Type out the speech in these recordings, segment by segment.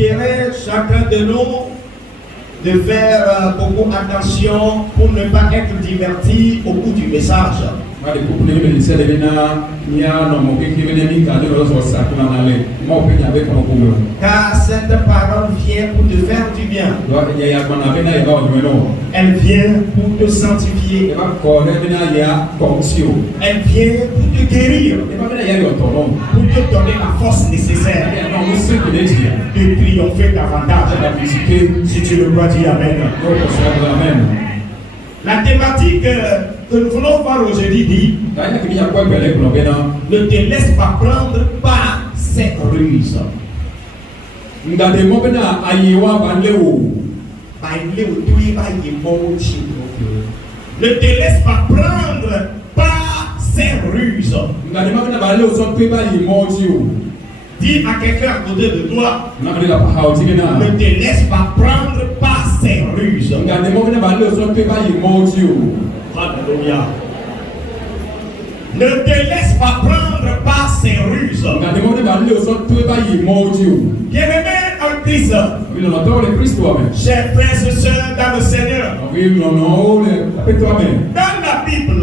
prierai chacun de nous de faire beaucoup attention pour ne pas être diverti au cours du message. Car cette parole vient pour te faire du bien. Elle vient pour te sanctifier. Elle vient pour te guérir. Pour te donner la force nécessaire de triompher davantage. Si tu le crois, dis Amen. La thématique que nous voulons voir aujourd'hui dit: ne te laisse pas prendre par ces ruses. Ne te laisse pas prendre par ces ruses. Dis à quelqu'un à côté de toi: ne te laisse pas prendre par ces ruses. Alléluia. Ne te laisse pas prendre par ces ruses. Bien-aimé en Christ, chers frères et sœurs dans le Seigneur, dans la Bible,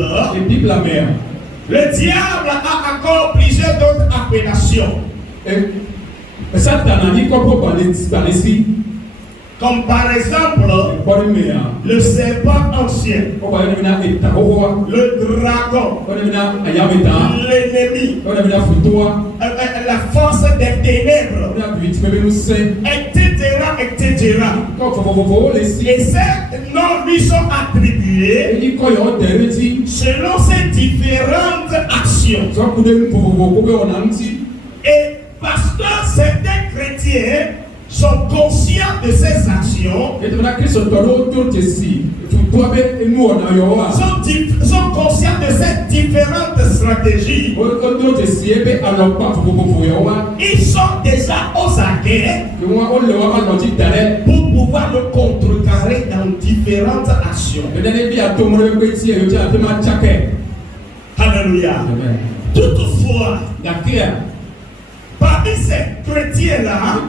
le diable a encore plusieurs autres appellations. Comme par exemple le serpent ancien, le dragon, l'ennemi, la force des ténèbres, etc. Et ces noms lui sont attribués selon ces différentes actions. Et parce que certains chrétiens sont conscients de ces actions, sont conscients de ces différentes stratégies, ils sont déjà aux aguets pour pouvoir le contrecarrer dans différentes actions. Alléluia. Toutefois, parmi ces chrétiens-là,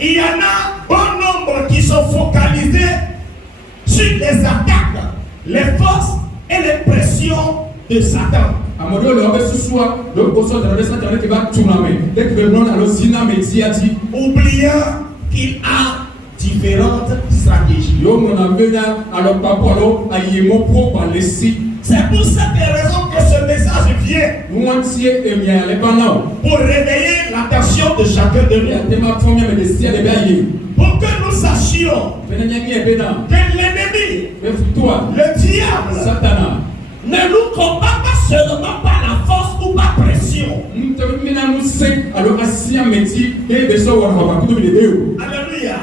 il y en a bon nombre qui sont focalisés sur les attaques, les forces et les pressions de Satan. Oubliant qu'il a différentes stratégies. C'est pour cette raison que ce message vient pour réveiller l'attention de chacun de nous. Pour que nous sachions que l'ennemi, le diable, ne nous combat pas seulement par la force ou par pression. Alléluia.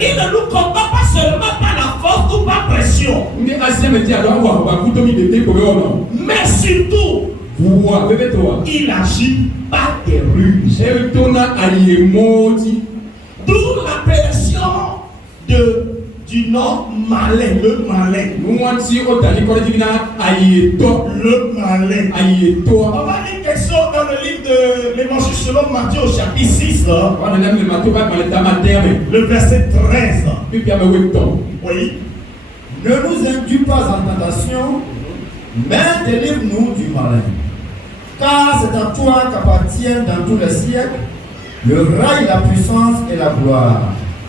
Il ne nous combat pas seulement par la force ou par pression, mais surtout, il agit par des ruses. D'où l'appellation du nom malin, le malin. Le malin. On va lire quelque chose dans le livre de l'Évangile selon Matthieu au chapitre 6, le verset 13. Oui. Ne nous induis pas en tentation, mais délivre-nous du malin. Car c'est à toi qu'appartiennent dans tous les siècles le règne, la puissance et la gloire.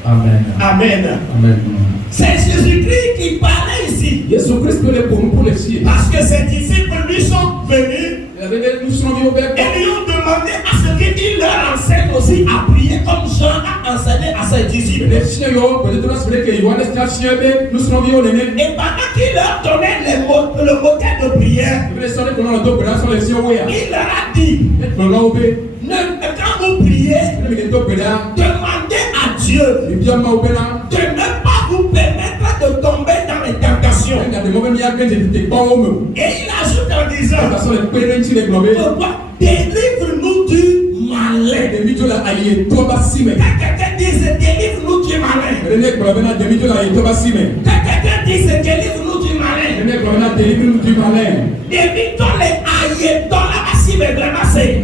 Amen. Amen. Amen. C'est Jésus-Christ qui parlait ici. Parce que ses disciples lui sont venus et lui ont demandé à ce qu'il leur enseigne aussi à prier comme Jean a enseigné à ses disciples. Et pendant qu'il leur donnait le modèle de prière, il leur a dit: quand vous priez, demandez à Dieu de ne pas vous permettre de tomber dans les tentations. Et il ajoute en disant: délivre-nous du malin. Quelqu'un dise: délivre-nous du malin. Quelqu'un dise: délivre-nous du malin. Délivre-nous les ayetons la bassime vraiment c'est.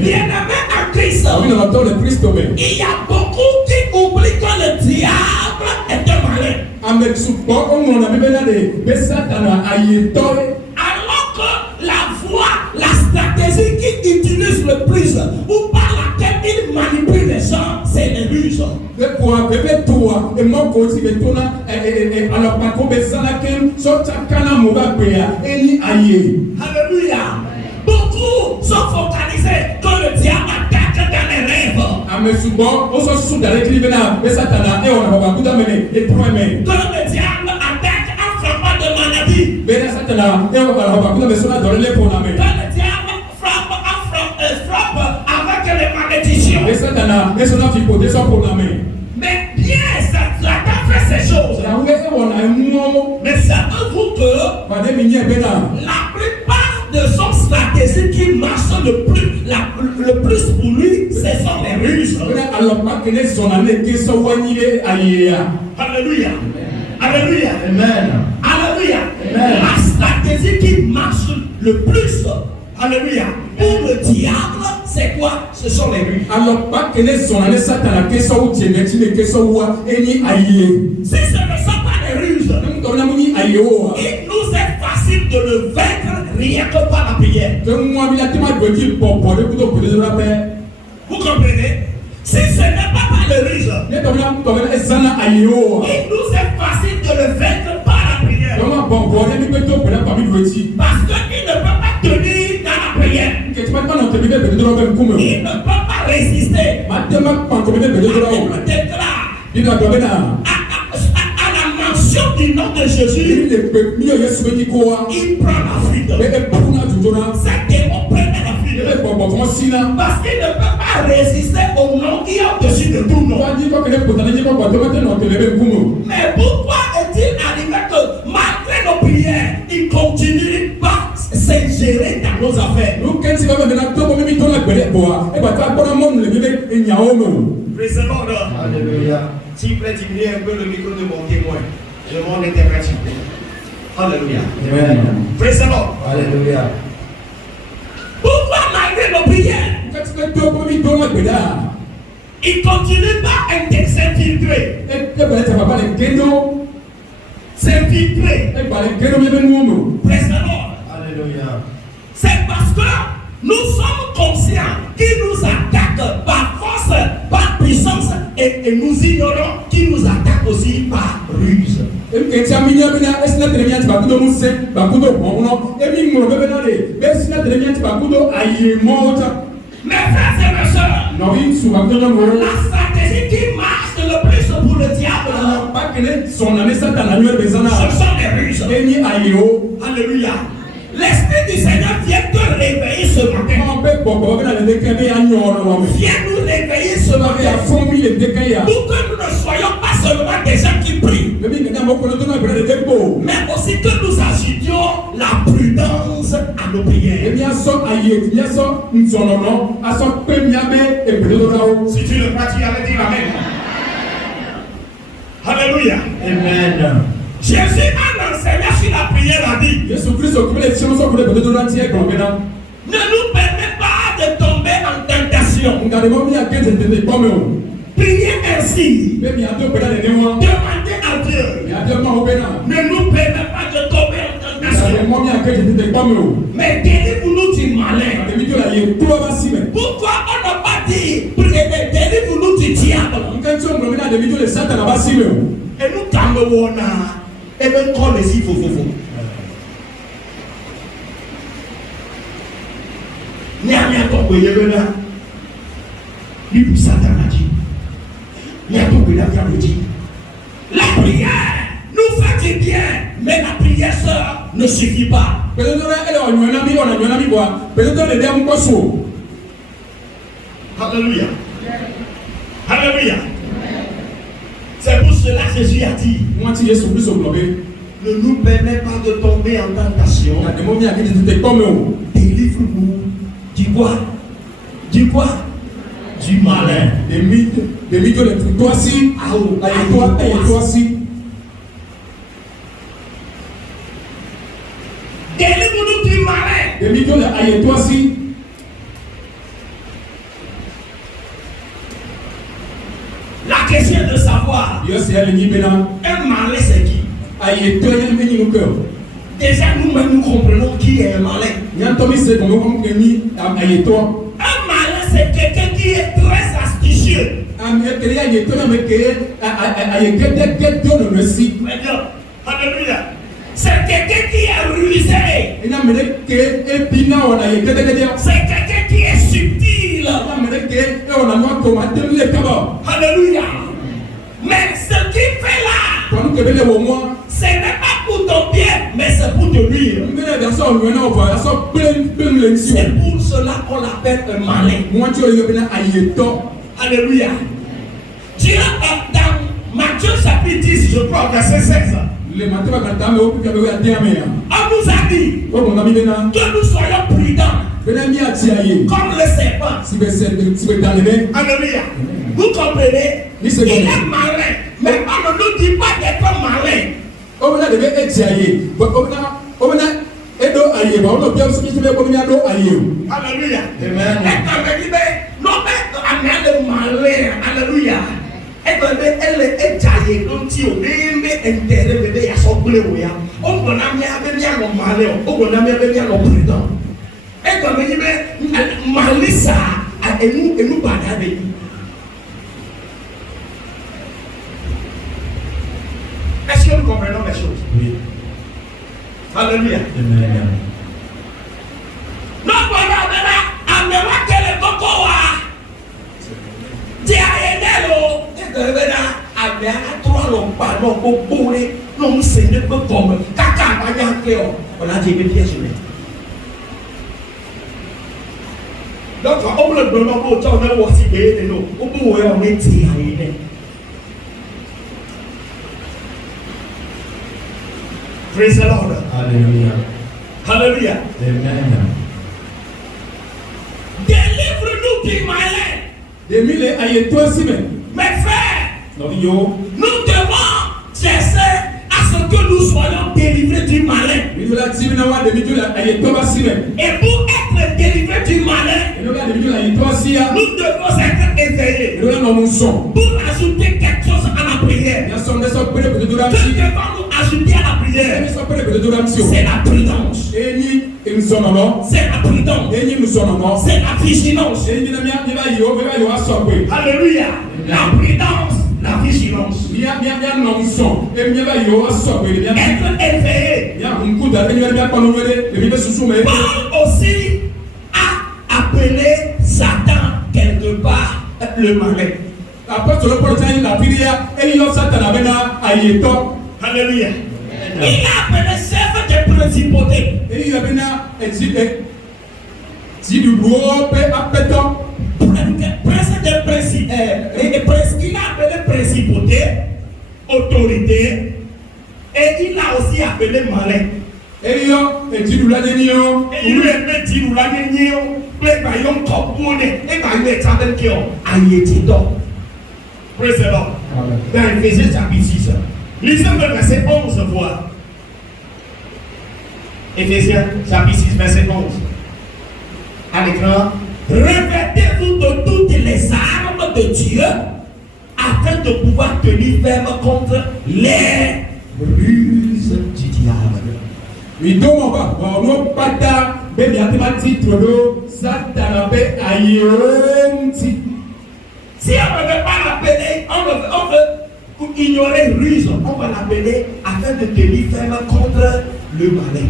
Bien-aimé en Christ, il y a beaucoup qui oublient que le diable est un malin. Alors que la voie, la stratégie qu'il utilise le plus ou par laquelle il manipule les gens, c'est les ruses. Alléluia. Beaucoup sont focalisés que le diable attaque dans les rêves. Que le diable attaque en frappant de maladie. Que le diable frappe avec les malédictions. Mais bien, Satan fait ces choses. Mais ça avoue que la plupart de son stratégie qui marche le plus pour lui, ce sont les ruses. Alléluia. Alléluia. Amen. Alléluia. La stratégie qui marche le plus, alléluia, pour le diable, c'est quoi? Ce sont les ruses. Si ce ne sont pas les ruses, il nous est facile de le vaincre rien que par la prière. Vous comprenez? Si ce n'est pas par les ruses, il nous est facile de le vaincre par la prière. Parce qu'il ne peut pas tenir dans la prière. Il ne peut pas résister. La Bible déclare à la mention du nom de Jésus, il prend la fuite. Ces démons prennent la fuite. Parce qu'il ne peut pas résister au nom qui est au-dessus de tout nom. Mais pourquoi est-il arrivé que malgré nos prières, il continue par s'ingérer dans nos affaires? Praise the Lord. Alléluia. S'il vous plaît, diminuez un peu le micro de mon témoin. Je m'en interprète. Alléluia. Amen. Praise the Lord. Alléluia. Pourquoi malgré nos prières, il continue pas à s'infiltrer? S'infiltrer. Praise the Lord. Alléluia. C'est parce que nous sommes conscients qu'il nous attaque par force, par puissance, et nous ignorons qu'il nous attaque aussi par ruse. Mes frères et mes sœurs, la stratégie qui marche le plus pour le diable, ce sont les ruses. Alléluia. L'Esprit du Seigneur vient te réveiller ce matin. Viens nous réveiller ce matin. Pour que nous ne soyons pas seulement des gens qui prient, mais aussi que nous agitions la prudence à nos prières. Si tu le pratiques, allez dire Amen. Alléluia. Amen. Jésus, en enseignant sur la prière, a dit: ne nous permets pas de tomber en tentation. Priez ainsi. Demandez à Dieu. Ne nous permets pas de tomber en tentation. Mais délivre-nous du malin. Pourquoi on n'a pas dit délivre-nous du diable? Et nous t'envoyons. Et bien, quand les yeux faux. Nyamia toko yebena. Lui Satan a dit. La prière nous fait du bien, mais la prière seule ne suffit pas. Alléluia. Alléluia. C'est pour cela que Jésus a dit: ne nous permets pas de tomber en tentation. Délivre-nous du quoi? Du quoi? Du malin. Délivre-nous du malin. Un malin, c'est qui? Déjà, nous-mêmes, nous comprenons qui est un malin. Un malin, c'est quelqu'un qui est très astucieux. Alléluia. C'est quelqu'un qui est rusé. C'est quelqu'un qui est subtil. Alléluia. Mais ce qu'il fait là, ce n'est pas pour ton bien, mais c'est pour te nuire. C'est pour cela qu'on l'appelle un malin. Alléluia. Dieu, dans Matthieu chapitre 10, je crois, verset 16. On nous a dit que nous soyons prudents comme le serpent. Alléluia. Vous comprenez? Il est malin. Mais on ne nous dit pas d'être malin. Alléluia. Alléluia. Elle est taillée comme si on aimait intérêt bébé à son bleu. On a mis à bien le malin, on a mis à bien le prudent. Et comme il dit, Malissa, et nous bagarrer. Est-ce que nous comprenons les choses? Oui. Alléluia. Non, voilà, amène-moi quel est ton corps. Donc, on le donne au temps de voir si nous, on est tiré. Praise the Lord. Hallelujah. Hallelujah. Amen. Délivre-nous du malin. Mes frères, nous devons chercher à ce que nous soyons délivrés du malin. Et pour être délivrés du malin, nous devons être éveillés. Pour ajouter quelque chose à la prière. Que devons-nous ajouter à la prière? C'est la prudence. C'est la prudence. C'est la vigilance. Alléluia. La prudence, la vigilance. Être éveillé. Paul aussi a appelé Satan quelque part le malin. Alléluia. Il a appelé chef des principautés. Il a appelé principauté, autorité, et il a aussi appelé malin. Et il Praise the Lord. Dans Éphésiens chapitre 6. Lisez le verset 11, voir. Éphésiens chapitre 6, verset 11. À l'écran. Revêtez-vous de toutes les armes de Dieu afin de pouvoir tenir ferme contre les ruses du diable. Si on ne veut pas l'appeler, on veut ignorer ruse, on va l'appeler afin de tenir ferme contre le malin.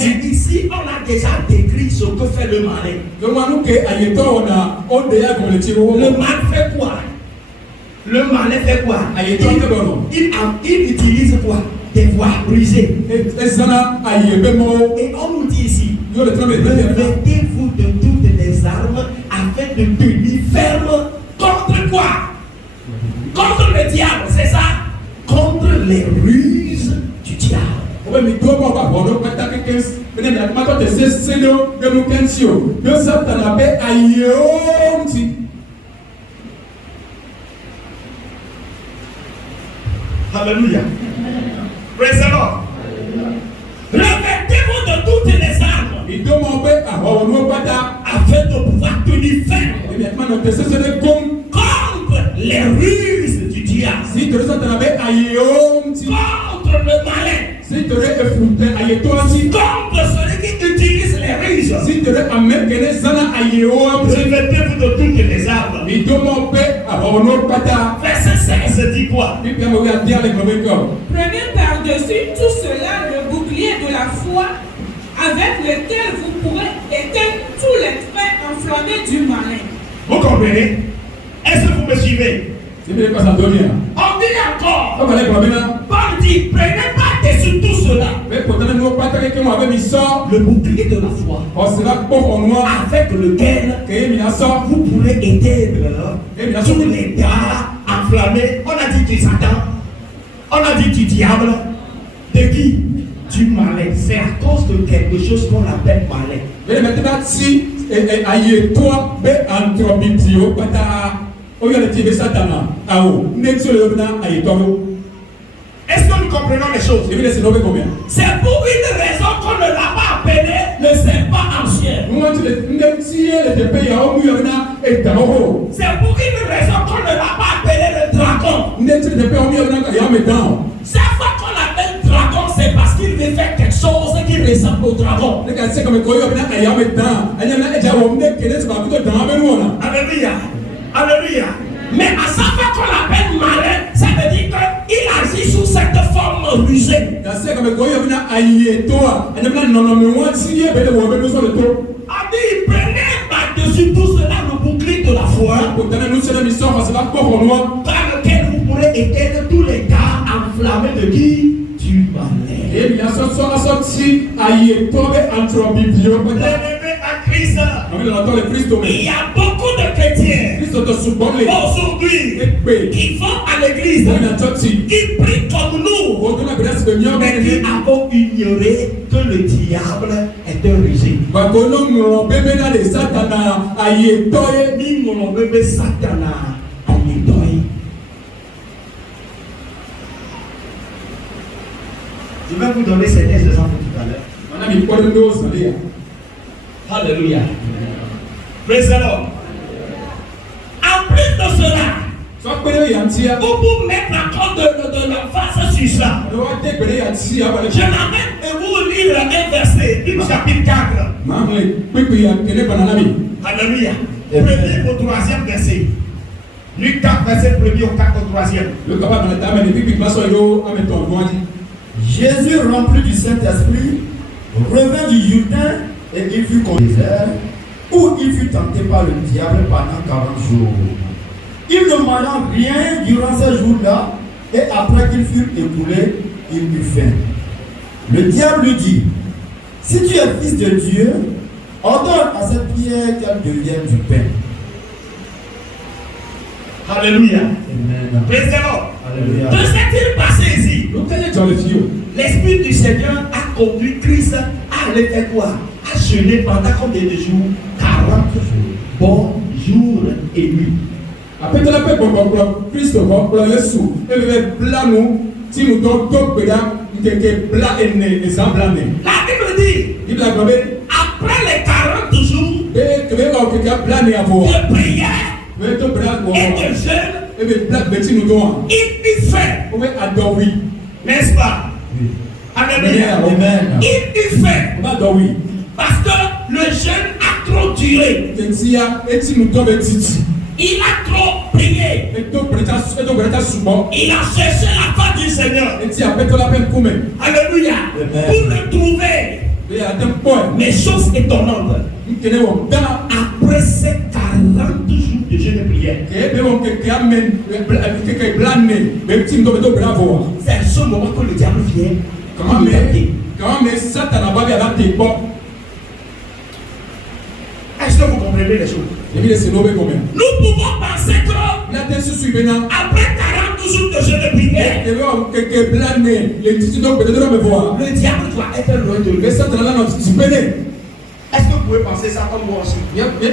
Et ici, on a déjà décrit ce que fait le malin. Le mal fait quoi? Le malin fait quoi? Il utilise quoi? Des voies brisées. Et on nous dit ici, revêtez-vous de toutes les armes afin de tenir ferme contre quoi? Contre le diable, c'est ça? Contre les ruses du diable. Alléluia. Praise the Lord. Revêtez-vous de toutes les armes. afin de pouvoir tenir ferme contre les ruses du diable, contre le malin, contre celui qui utilise les ruses. Revêtez-vous de toutes les armes. Verset 16 dit quoi? Prenez par-dessus tout cela le bouclier de la foi, avec lequel vous pourrez éteindre tous les traits enflammés du malin. Vous comprenez? Est-ce que vous me suivez? On dit encore. Paul dit, prenez par-dessus tout cela le bouclier de la foi, avec lequel vous pourrez éteindre tous les dards enflammés. On a dit du Satan, on a dit du diable, de qui? Du malin. C'est à cause de quelque chose qu'on appelle malin. Est-ce que nous comprenons les choses? C'est pour une raison qu'on ne l'a pas appelé le serpent ancien. C'est pour une raison qu'on ne l'a pas appelé le dragon. Chaque fois qu'on l'appelle dragon, c'est parce qu'il veut faire quelque chose qui ressemble au dragon. Alléluia. Alléluia. Mais à chaque fois qu'on l'appelle malin, ça veut dire qu'il agit sous cette forme rusée. On dit, prenez par-dessus tout cela le bouclier de la foi, par lequel vous pourrez éteindre tous les gars enflammés de qui? Du malin. Christ. Il y a beaucoup de chrétiens aujourd'hui qui vont à l'église, qui prient comme nous, mais qui avons ignoré que le diable est un régime. Je vais vous donner ces exemples tout à l'heure. Alléluia. Praise the Lord. En plus de cela, vous pouvez mettre en compte de l'emphase sur ça. Je m'amène de vous lire un verset du chapitre 4. Alléluia. Premier au troisième verset. Luc 4, verset 1er au 4 au 3e. Jésus, rempli du Saint-Esprit, revint du Jourdain et il fut conduit au désert, où il fut tenté par le diable pendant 40 jours. Il ne mangea rien durant ces jours-là, et après qu'il fut écoulé, il eut faim. Le diable lui dit, si tu es fils de Dieu, ordonne à cette pierre qu'elle devienne du pain. Alléluia. Amen. Praise the Lord. Alléluia. Que s'est-il passé ici? L'Esprit du Seigneur a conduit Christ à aller faire quoi? À jeûner pendant combien de jours? 40 bons jours et nuits. La Bible dit, après les 40 jours de prière et de jeûne, il eut faim. N'est-ce pas? Alléluia. Amen. Il eut faim. Parce que le jeûne a trop duré. Il a trop prié. Il a cherché la face du Seigneur. Alléluia. Pour le trouver. Mais chose étonnante. Après ces 40 jours de jeûne et prière, c'est à ce moment que le diable vient. Est-ce que vous comprenez les choses? Nous pouvons penser que après 40 jours de jeûne et prière, le diable doit être loin de lui. Est-ce que vous pouvez penser ça comme moi aussi? Il y a des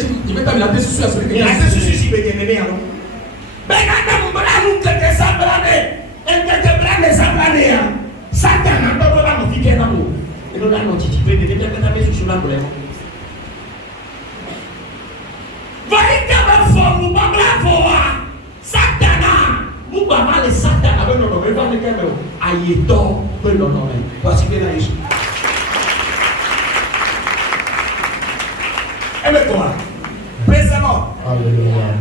soucis bien-aimés alors. de Kemeo, Ayeto, peut l'honorer. Voici que là, Jésus. Aimez-toi. Présemment. Alléluia.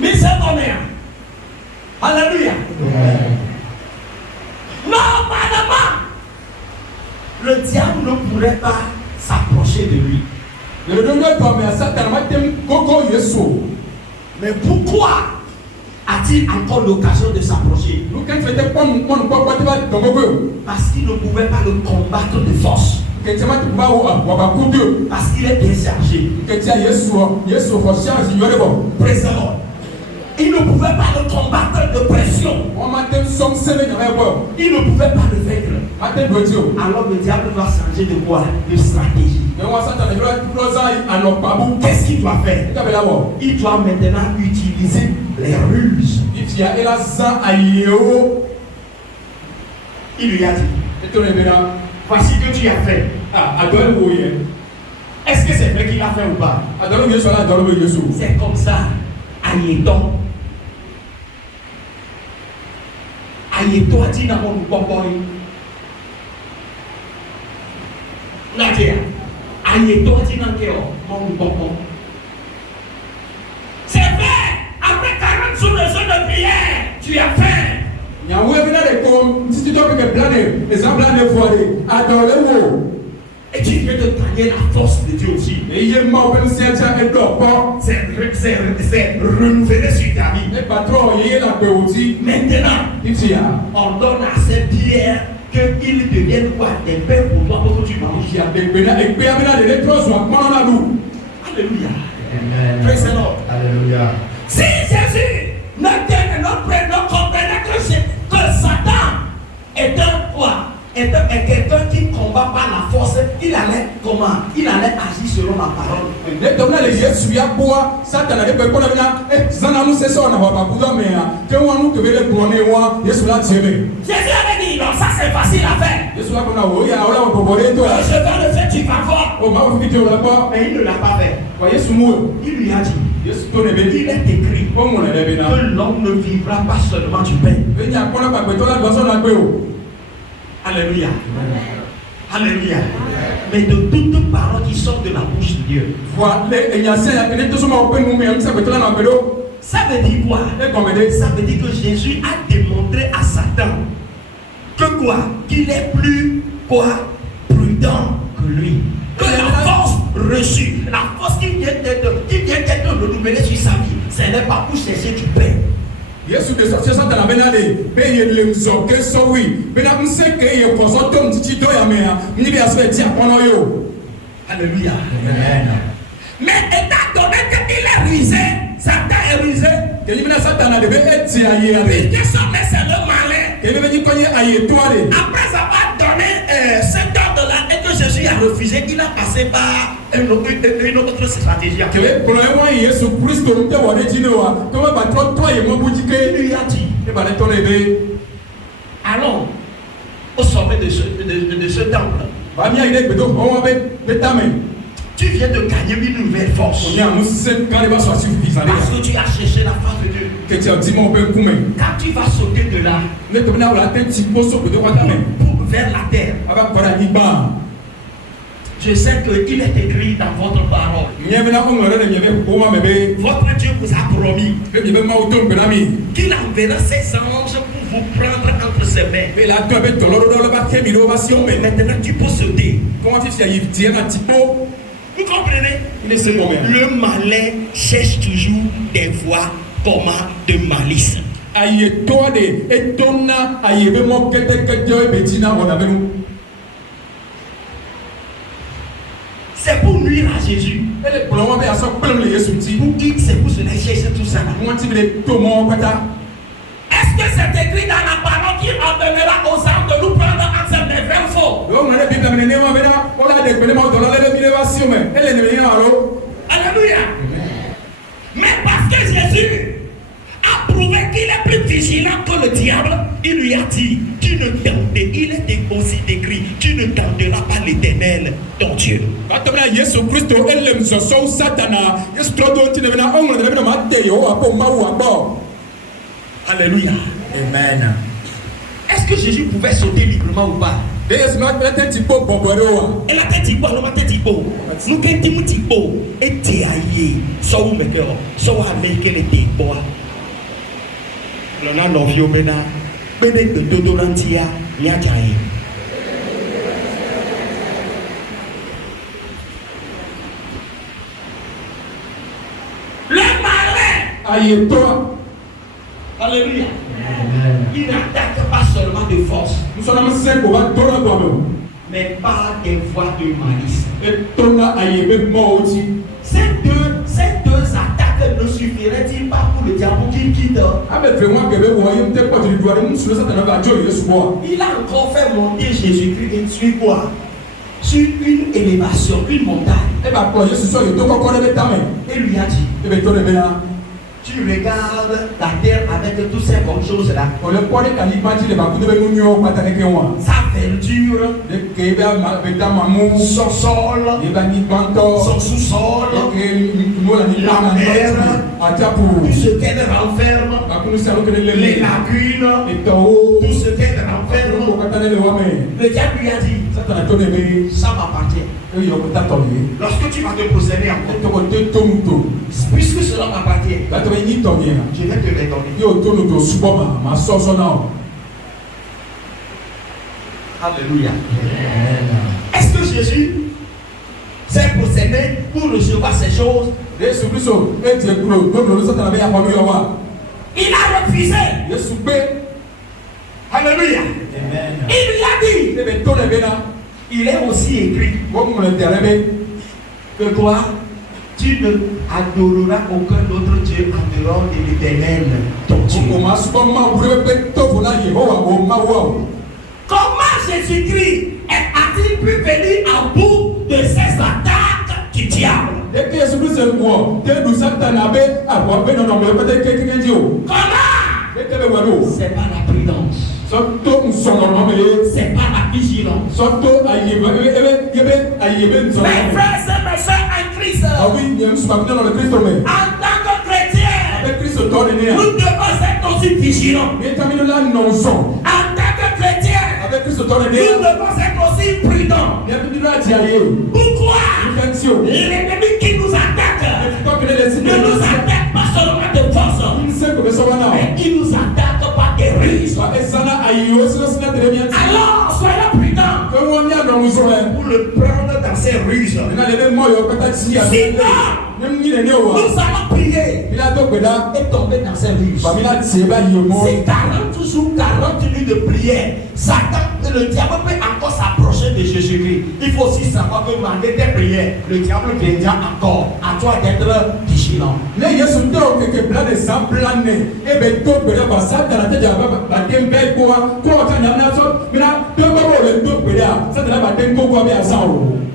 Mais c'est ton mère. Alléluia. Normalement, le diable ne pourrait pas s'approcher de lui. Mais pourquoi a-t-il encore l'occasion de s'approcher? Parce qu'il ne pouvait pas le combattre de force. Parce qu'il est bien chargé. Présent. Il ne pouvait pas le combattre de pression. Il ne pouvait pas le vaincre. Alors le diable doit changer de quoi? De stratégie. Qu'est-ce qu'il doit faire? Il doit maintenant utiliser les ruses. Il lui a dit, voici que tu as fait. Est-ce que c'est vrai qu'il a fait ou pas? C'est comme ça. Ayeton. Ayeton a dit dans mon bonbon. Nadia. Ayeton a dit dans mon bonbon. C'est vrai. Après 40 jours de jeûne de prière, tu as faim. Et tu viens de gagner la force de Dieu aussi. C'est renouvelé sur ta vie. Maintenant, on donne à cette pierre qu'ils deviennent quoi? Des pains pour toi pour que tu manges. Alléluia. Praise the Lord. Alléluia. Si Jésus ne comprenait que Satan est un quoi? Est quelqu'un qui ne combat pas la force, il allait comment? Il allait agir selon la parole. Jésus avait dit non, ça c'est facile à faire. Je vais le faire, tu vas voir. Mais il ne l'a pas fait. Il lui a dit, il est écrit que l'homme ne vivra pas seulement du pain. Alléluia. Alléluia. Mais de toute parole qui sort de la bouche de Dieu. Ça veut dire quoi? Ça veut dire que Jésus a démontré à Satan que quoi? Qu'il est plus quoi? Prudent que lui. Que la force reçue, la force qui vient d'être renouvelée sur sa vie, ce n'est pas pour chercher du pain. Yesu de sortir ça dans la benade paye le zoke so oui bena mse ke ye kosoto mtiti do ya mea ni bi aso eti apono yo. Alléluia. Amen. Mais étant donné qu'il est rusé, Satan est rusé. Que ni bena Satan na debe eti aye abe. Que son mais c'est le malin. Que ni beni konye aye toile. Après avoir donné cet ordre-là et que Jésus a refusé, il a passé par une autre stratégie. Que pour le moment Yesu Christ on te wone dinoa comme ba toi et mo bujike lui a dit e ba le ton ebe allons au sommet de ce temple. Ba mi aide bedo on be betame. Tu viens de gagner une nouvelle force. Parce que tu as cherché la face de Dieu. Quand tu vas sauter de là vers la terre, je sais qu'il est écrit dans votre parole. Votre Dieu vous a promis qu'il enverra ses anges pour vous prendre entre ses mains. Mais maintenant tu peux sauter. Vous comprenez? Le malin cherche toujours des voies comment de malice. C'est pour nuire à Jésus. Pour qui c'est pour cela qu'il cherche tout ça. Est-ce que c'est écrit dans la parole qu'il ordonnera aux âmes de nous prendre en scène des vrais faux? Alléluia. Mais parce que Jésus a prouvé qu'il est plus vigilant que le diable, il lui a dit, tu ne tentes, il est aussi écrit, tu ne tenteras pas l'Éternel, ton Dieu. Alléluia. Amen. Est-ce que Jésus pouvait sauter librement ou pas? Et la tête Tibo, alors ma tête Tibo. Nous qui sommes Tibo, et Tiaye, soit où me cœur, soit américain et Tibo. L'on a l'envie mena, Bédé de Dodorantia, Niajaye. Le malin, aïe toi. Alléluia. Il n'attaque pas seulement de force, mais par des voies de malice. Ces deux attaques ne suffiraient-ils pas pour le diable qui quitte? Il a encore fait monter Jésus-Christ et sur quoi? Sur une élévation, une montagne. Et lui a dit, tu regardes la terre avec toutes ces bonnes choses là. Sa verdure, son sol, son sous-sol, la mer, tout ce qu'elle renferme, les lagunes, tout ce qu'elle renferme. Le diable lui a dit, ça m'appartient. Lorsque tu vas te posséder encore, puisque cela m'appartient, je vais te les donner. Alléluia. Est-ce que Jésus s'est possédé pour recevoir ces choses? Il a refusé. Alléluia. Il lui a dit, il est aussi écrit que quoi? Tu ne adoreras aucun autre Dieu en dehors de l'Éternel, ton Dieu. Comment Jésus-Christ a-t-il pu venir à bout de ces attaques du diable? Comment? C'est pas la prudence. C'est pas la vigilance. Mes frères et mes soeurs en Christ, en tant que chrétiens, nous devons être aussi vigilants. En tant que chrétiens, nous devons être aussi prudents. Pourquoi? L'ennemi qui nous attaque ne nous attaque pas seulement de force, mais il nous attaque par des ruses. Alors, soyons prudents pour le prendre dans ses ruses. Sinon, nous allons prier et tomber dans ses ruses. C'est 40 jours, 40 nuits de prière. Satan, le diable peut encore s'approcher de Jésus-Christ. Il faut aussi savoir que malgré tes prières, le diable viendra encore. À toi d'être vigilant.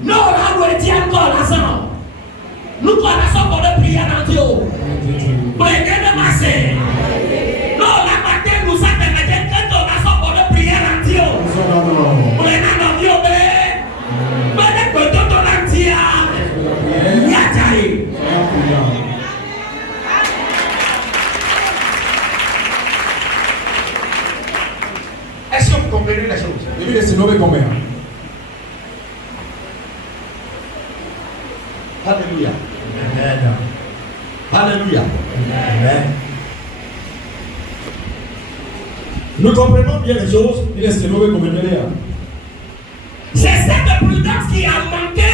Non, là, nous étions encore là. Nous connaissons pour le prière en Dieu. Prenez de masser. Non, la matin, nous sommes que nous connaissons pour le prière en Dieu. Prenez en Dieu, mais prenez pour tout l'entier. Yataï. Est-ce que vous comprenez la chose? Alléluia. Amen. Alléluia. Amen. Nous comprenons bien les choses. C'est cette prudence qui a manqué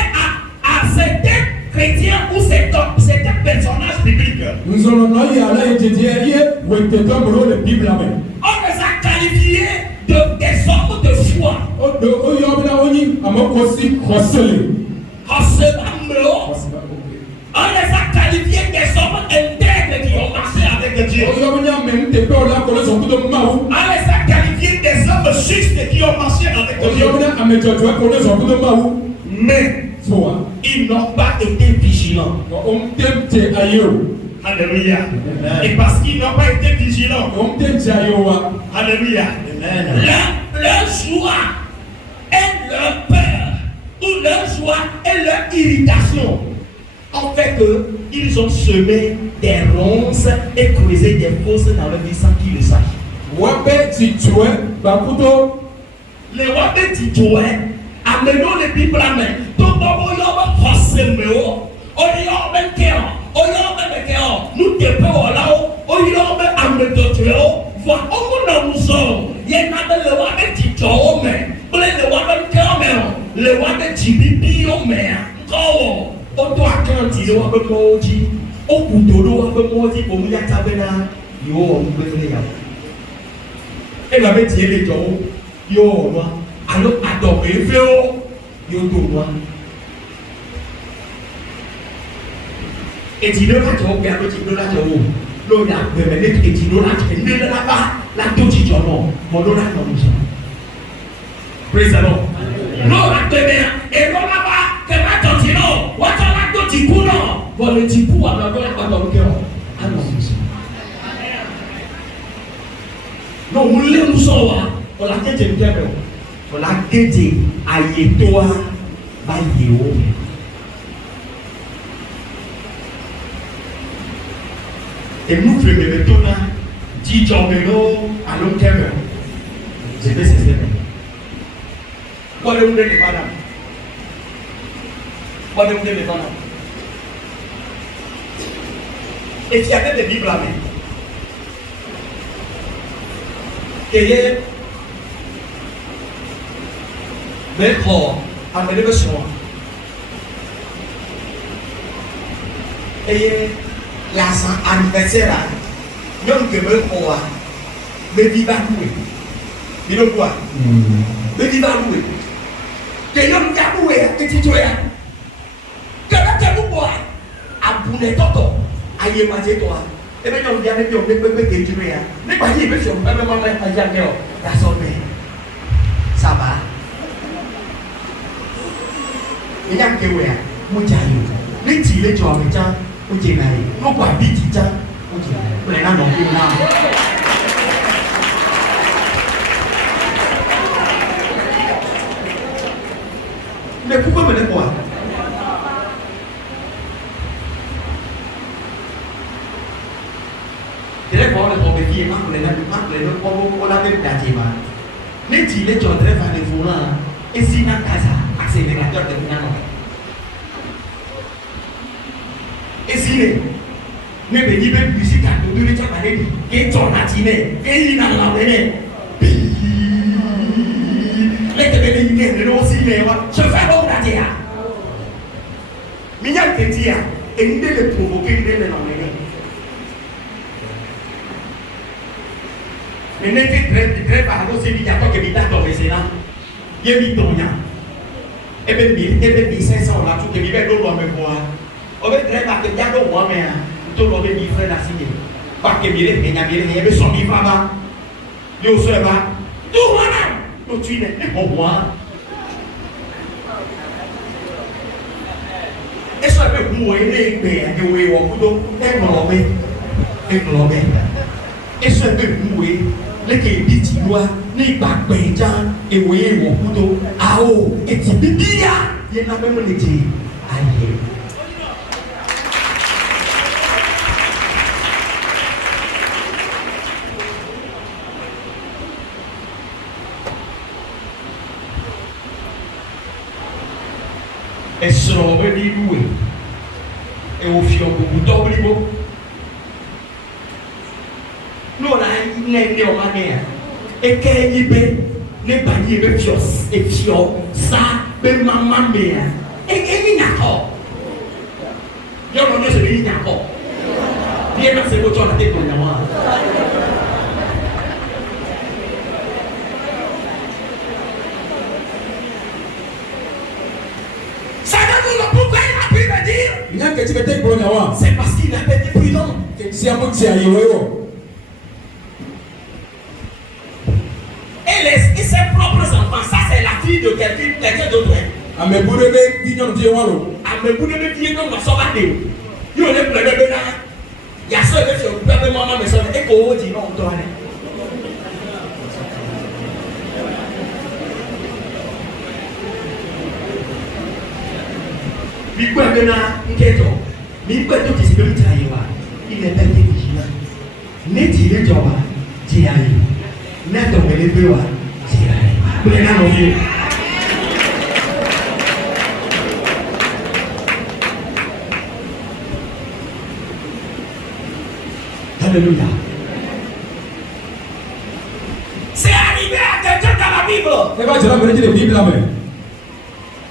à certains chrétiens ou certains personnages bibliques. On les a qualifiés des hommes de foi. On les a qualifiés des hommes intègres qui ont marché avec Dieu. On les a qualifiés des hommes justes qui ont marché avec Dieu. Mais ils n'ont pas été vigilants. Alléluia. Et parce qu'ils n'ont pas été vigilants, alléluia, leur joie et leur peur, ou leur joie et leur irritation ont fait qu'ils ont semé des ronces et creusé des fosses dans leur vie sans qu'ils le sachent. Les wabé titoué, amenons les Bibles à main. Tout le monde a forcément, on y a même kéon, on y a même kéon. Nous te payons là-haut, on y a même amené d'autres là-haut. Voilà, on nous sommes. Il y a le wabé titoué, mais le wabé kéon, mais le wabé tibibi, mais quand on doit canter le wabé maudit, au bout de l'eau, wabé maudit, pour nous y a tabena, yo, on peut le faire. Et la bête, il est là. Yo, moi, alors adorer le feu, yo, moi. Et tu ne vas pas te regarder, tu ne vas pas te regarder. L'on a besoin de et tu ne vas pas te regarder. La touche, tu non, mon don a commencé. Praise the Lord. L'on a besoin et l'on a pas que ma tante non, ou attends la touche, tu non. Bon, le petit pou, on a besoin de ton cœur. Ah non, c'est ça. Non, nous les nous sommes. On l'a dit de l'Éternel. On l'a dit à Yétoa, à Yéo. Et nous faisons maintenant, dit Jomelo à l'Éternel. Je vais cesser. Quoi de vous dire les madame? Quoi de vous dire les madame? Et s'il y avait des Bibles à main, qu'il y ait mais quand on a des soins et la anniversaire là, nous que me quoi, me viva louer, mais donc quoi, me viva louer, que nous t'avouer, que tu tues, que nous t'avouer, à bouler toto, à y manger toi, et bien on dit avec nous, on peut que tu tues, mais pas y aller, on peut même pas y aller, la soirée, ça va. Mais il y a que ouais, moi j'ai eu. Les petits les gens mais tiens, moi j'ai eu. Moi quoi petit tiens, moi j'ai eu. Les gens n'ont plus là. Mais pourquoi me le quoi? Direct pour le compétier, moi les gens on a même daté ma. Les petits les gens très fan de fourrant. Et si dans casa accélérateur de piano. Et si les bénis de musique à tout le temps, et ton matinée, et il n'a pas venu. Les bénis de aussi, je fais bon la dia. Mignal petit, et nous devons le provoquer, nous devons l'emmener. Mais n'était très par rapport à ce qu'il y a pas que l'État dans les Sénats. Il y a 8 ans. Et bien 1500 là, tout est bien l'eau me voir. On va très mal que bien l'eau moi mais tout l'eau bien frère la signé. Pas que bien il y a bien il y a 100 000 francs. Yo seul va. Tout voilà. Tout tu n'es pas moi. Et ça peut mourir les mais que oui on peut englober. Et ça peut mourir les qui dit loi. Ni bakbenja ewe wo kudo ao eti bibia ye na memo leji aye esro be di duwe e wo fi ogo buto blibo no la ne o ma ne et qu'il y ait les paniers de fios et fios, ça, ben maman mère. Et il n'y a pas. Il y a un moment, il n'y a pas. Il y a un moment, c'est la tête de moi. Ça donne pourquoi il a pu me dire. Il y a que tu veux dire pour moi. C'est parce qu'il a été prudent. C'est un peu que c'est ailleurs. Et ses propres enfants, ça c'est la fille de quelqu'un d'autre. Ame boudebe dignon die walo. Ame boudebe dignon ma soba de. Yo le plebe na. Ya so le so plebe mama me so e ko oji no to ane. il n'est pas été vigilant. Ne tirez pas, tirez. Ne tombez pas, tirez. Alléluia. C'est arrivé à quelqu'un dans la Bible. C'est pas dire la Bible là mais.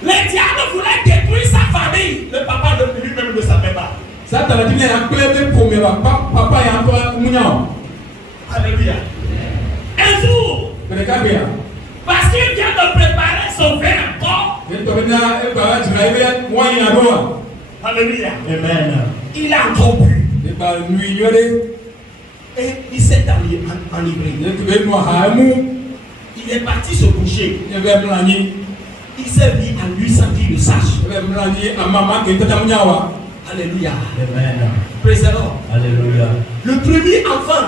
Le diable voulait détruire sa famille. Le papa de lui-même ne savait pas. Ça t'a dit un clé pour mes papa et encore Mouniao. Alléluia. Un jour, parce qu'il vient de préparer son vin encore. Alléluia. Amen. Il a encore bu. Et il s'est enivré. Il est parti se coucher. Il s'est mis à lui sans qu'il le sache. Alléluia. Amen. Praise the Lord. Alléluia. Le premier enfant,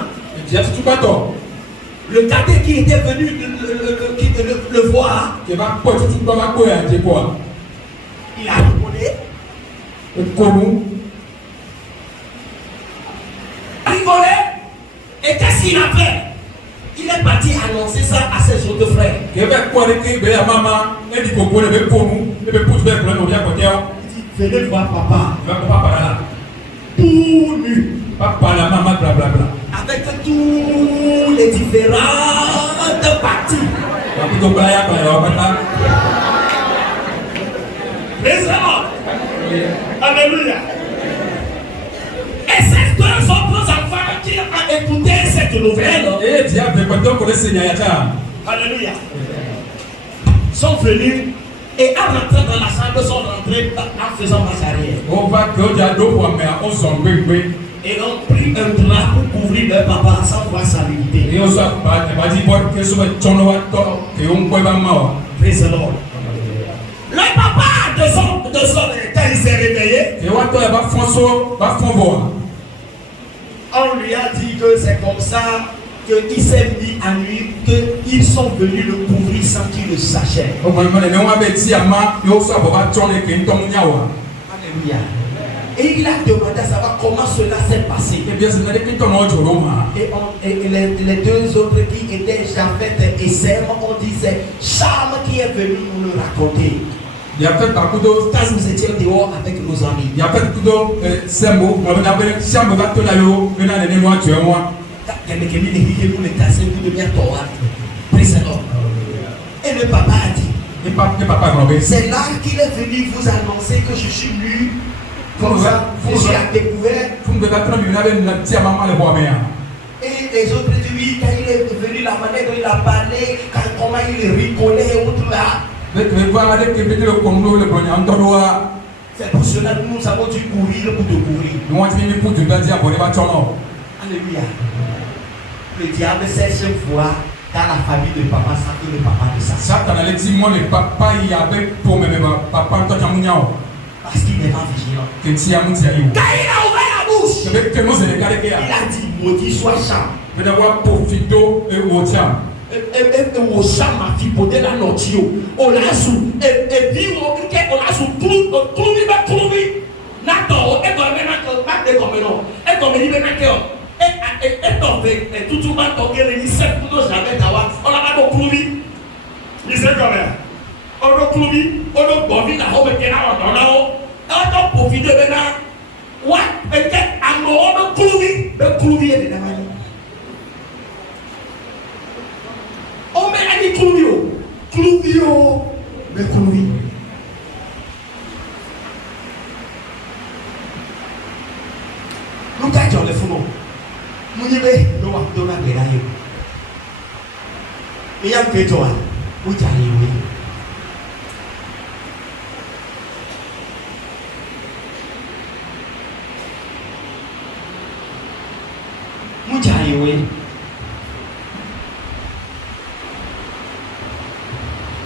le cadet qui était venu le voir, il a rigolé. Et qu'est-ce qu'il a fait? Il est parti annoncer ça à ses autres frères. Il dit, venez voir papa. Tout nu. Avec tous les différentes parties. Praise the Lord. Alléluia. Et ces deux autres enfants qui ont écouté cette nouvelle, alléluia, sont venus et en rentrant dans la salle, sont rentrés en faisant marche arrière. Et ont pris un drap pour couvrir leur papa sans voir sa nudité. Praise the Lord. Le papa de son quand il s'est réveillé, on lui a dit que c'est comme ça qu'il s'est mis à lui, qu'ils sont venus le couvrir sans qu'il le sachait. Alléluia. Et il a demandé à savoir comment cela s'est passé. Et les deux autres qui étaient Japheth et Sem ont dit c'est Cham qui est venu nous le raconter. Quand nous étions dehors avec nos amis. Et le papa a dit, c'est là qu'il est venu vous annoncer que je suis nu. Comme ça, je suis à découvert. Et les autres disent oui, quand il est venu, la manière dont il a parlé, comment il rigolait et autres là. C'est pour cela que nous avons dû courir pour te couvrir. Alléluia. Le diable sait chaque fois dans la famille de papa sans que le papa ne sache. Parce qu'il n'est pas vigilant. Quand il a ouvert la bouche, il a dit maudit soit Cham. Et au Cham m'a fait poder la notio. On l'a sous. Et puis on l'a sous trouvé. Nato, et comme maintenant, et comme il et tombé, et tout le monde tombé, il s'est tout jamais d'avoir. On a pas de trouvé. Il s'est comme on a trouvé, on a bovi la robe qui est là, on a profité maintenant. Ouais, et qu'à on a trouvé, le trouvé est de la manière. On met un clouvio, mais clouvi. Nous t'attendons les fourneaux. Nous disons, nous avons donné des rails. Et il y a un peu de toi. Où tu arrives? Où tu arrives?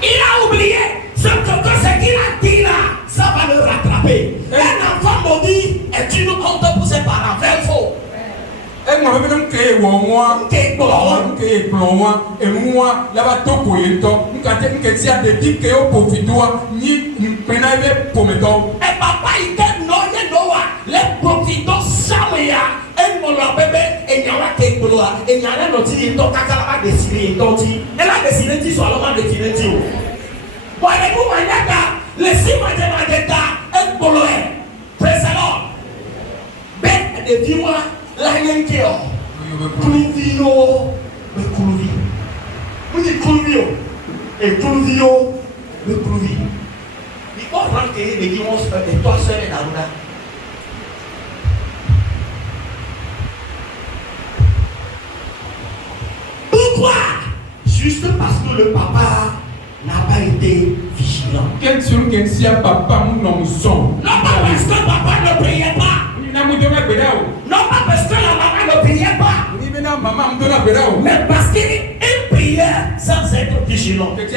Il a oublié ce qu'il a dit là, ça va le rattraper. Un enfant maudit est une honte pour ses parents, vrai ou faux? Et papa, il dit non, les propriétaires Samuel, et mon bébé, et il y a un kékolo, et il y a un autre qui est en train de dessiner, elle a dessiné, tu sois le dessiné. Voyez-vous, le ciment de Magenta, et Boloé, précédent, bête de viewers, la Yankeo, Cluvio, le Cluvi. Vous dites Cluvio, et Cluvio, le Cluvi. Il faut rentrer les dimanches et toi seul et Daruna. Pourquoi? Juste parce que le papa n'a pas été vigilant. Quel sur quel si papa non son. Non pas parce que papa ne priait pas. Non pas parce que la maman ne priait pas. Mais parce qu'il priait sans être vigilant. C'est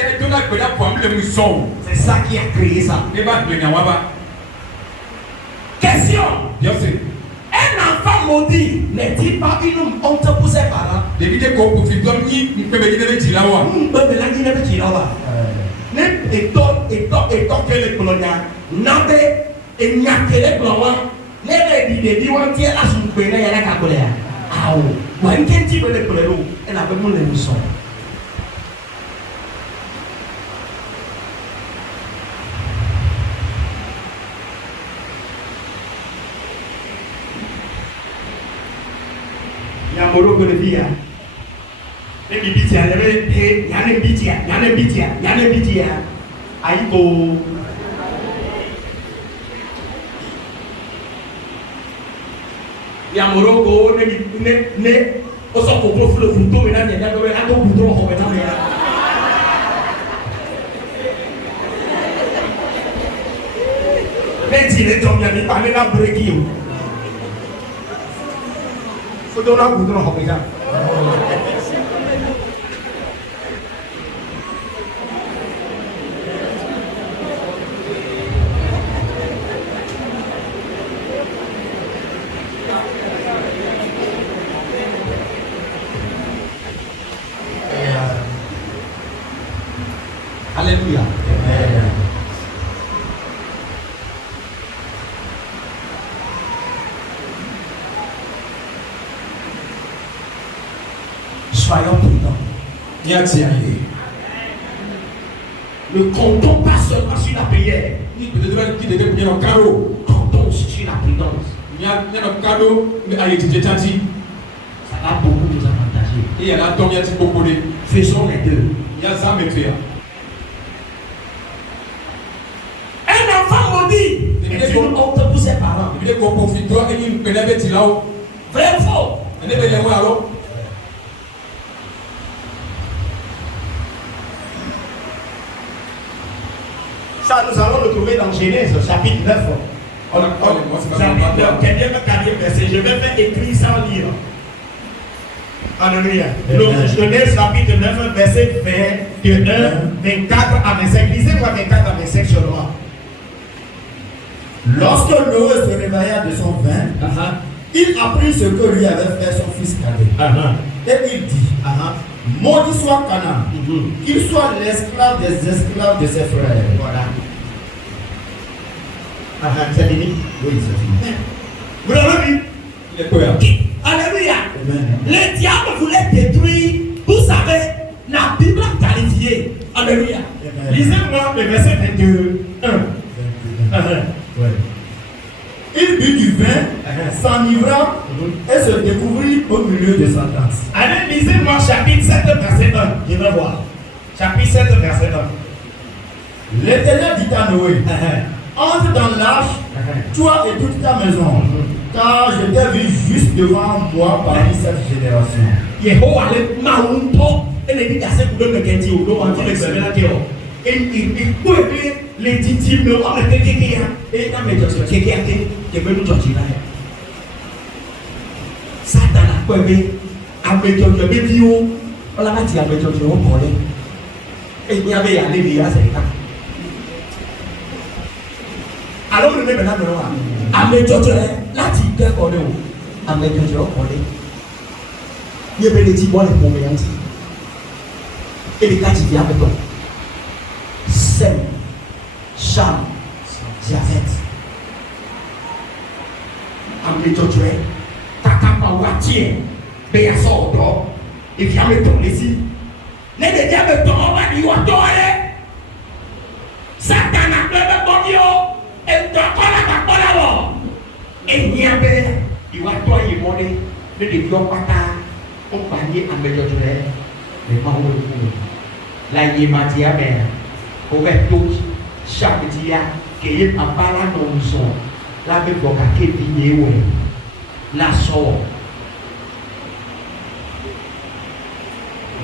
ça qui a créé ça. Question. Bien sûr. Un enfant maudit n'est-il pas une honte pour ses parents? Moro ko via e mi bitia le e yana bitia ai ko ya moro ko ne o so ko profilo funto me na nya do na to budo ho me na ya Meti le tom ya mi pa me na break you Faut donner un bout de l'enfant. Alléluia. Soyons prudents. Ne comptons pas seulement sur la prière. Comptons sur la prudence. Ça va beaucoup nous avantager. Faisons les deux. Un enfant maudit est une honte pour ses parents. Vrai ou faux? Ça, nous allons le trouver dans Genèse, chapitre 9. Chapitre 9, quelqu'un me calme verset. Je vais faire écrire sans lire. Alléluia. Genèse, chapitre 9, verset 21, 24 à 25. Lisez-moi 24 à 25 seulement. Lorsque Noé se réveilla de son vin, il apprit ce que lui avait fait son fils cadet. Et il dit, maudit soit Canaan, qu'il soit l'esclave des esclaves de ses frères. Voilà. C'est fini? Oui, c'est fini. Vous l'avez vu? Alléluia. Le diable voulait détruire, vous savez, la Bible a qualifié. Alléluia. Lisez-moi le verset 21. Il but du vin, s'enivra et se découvrit au milieu de sa danse. Allez, lisez-moi chapitre 7, verset 1. Je vais voir. Chapitre 7, verset 1. L'Éternel dit à Noé, entre dans l'arche, toi et toute ta maison, car je t'ai vu juste devant moi parmi cette génération. Yehowa le maunto, et les dit à ce que le Kendi ou l'eau anti l'expérimentation. Et il peut les dit me voir le kéké et dans mes choses kéké qui veut nous sortir là. Satan a quoi bé, avec le bébé on l'a dit avec le on connaît. Et il y avait allé via c'est ça. Alors le même là avec Jojo là tu te connais où avec Jojo connaît. Il y avait les 10 mois les moments. Et les cas qui viennent avec toi. Sem, Cham, Javette. Ame Jojoe, Takama Watie, Beyasodo, et vient me tomber ici. Les deux me tombent, on va dire, Satan a plein de bon yo, et t'as et n'y a pas, il va toi y monter, le développement pata, on va dire à me Jojoe, mais pas où la yématia mère, au tout, chaque dia, qui est en parlant de son. La me boka ke vidéo la so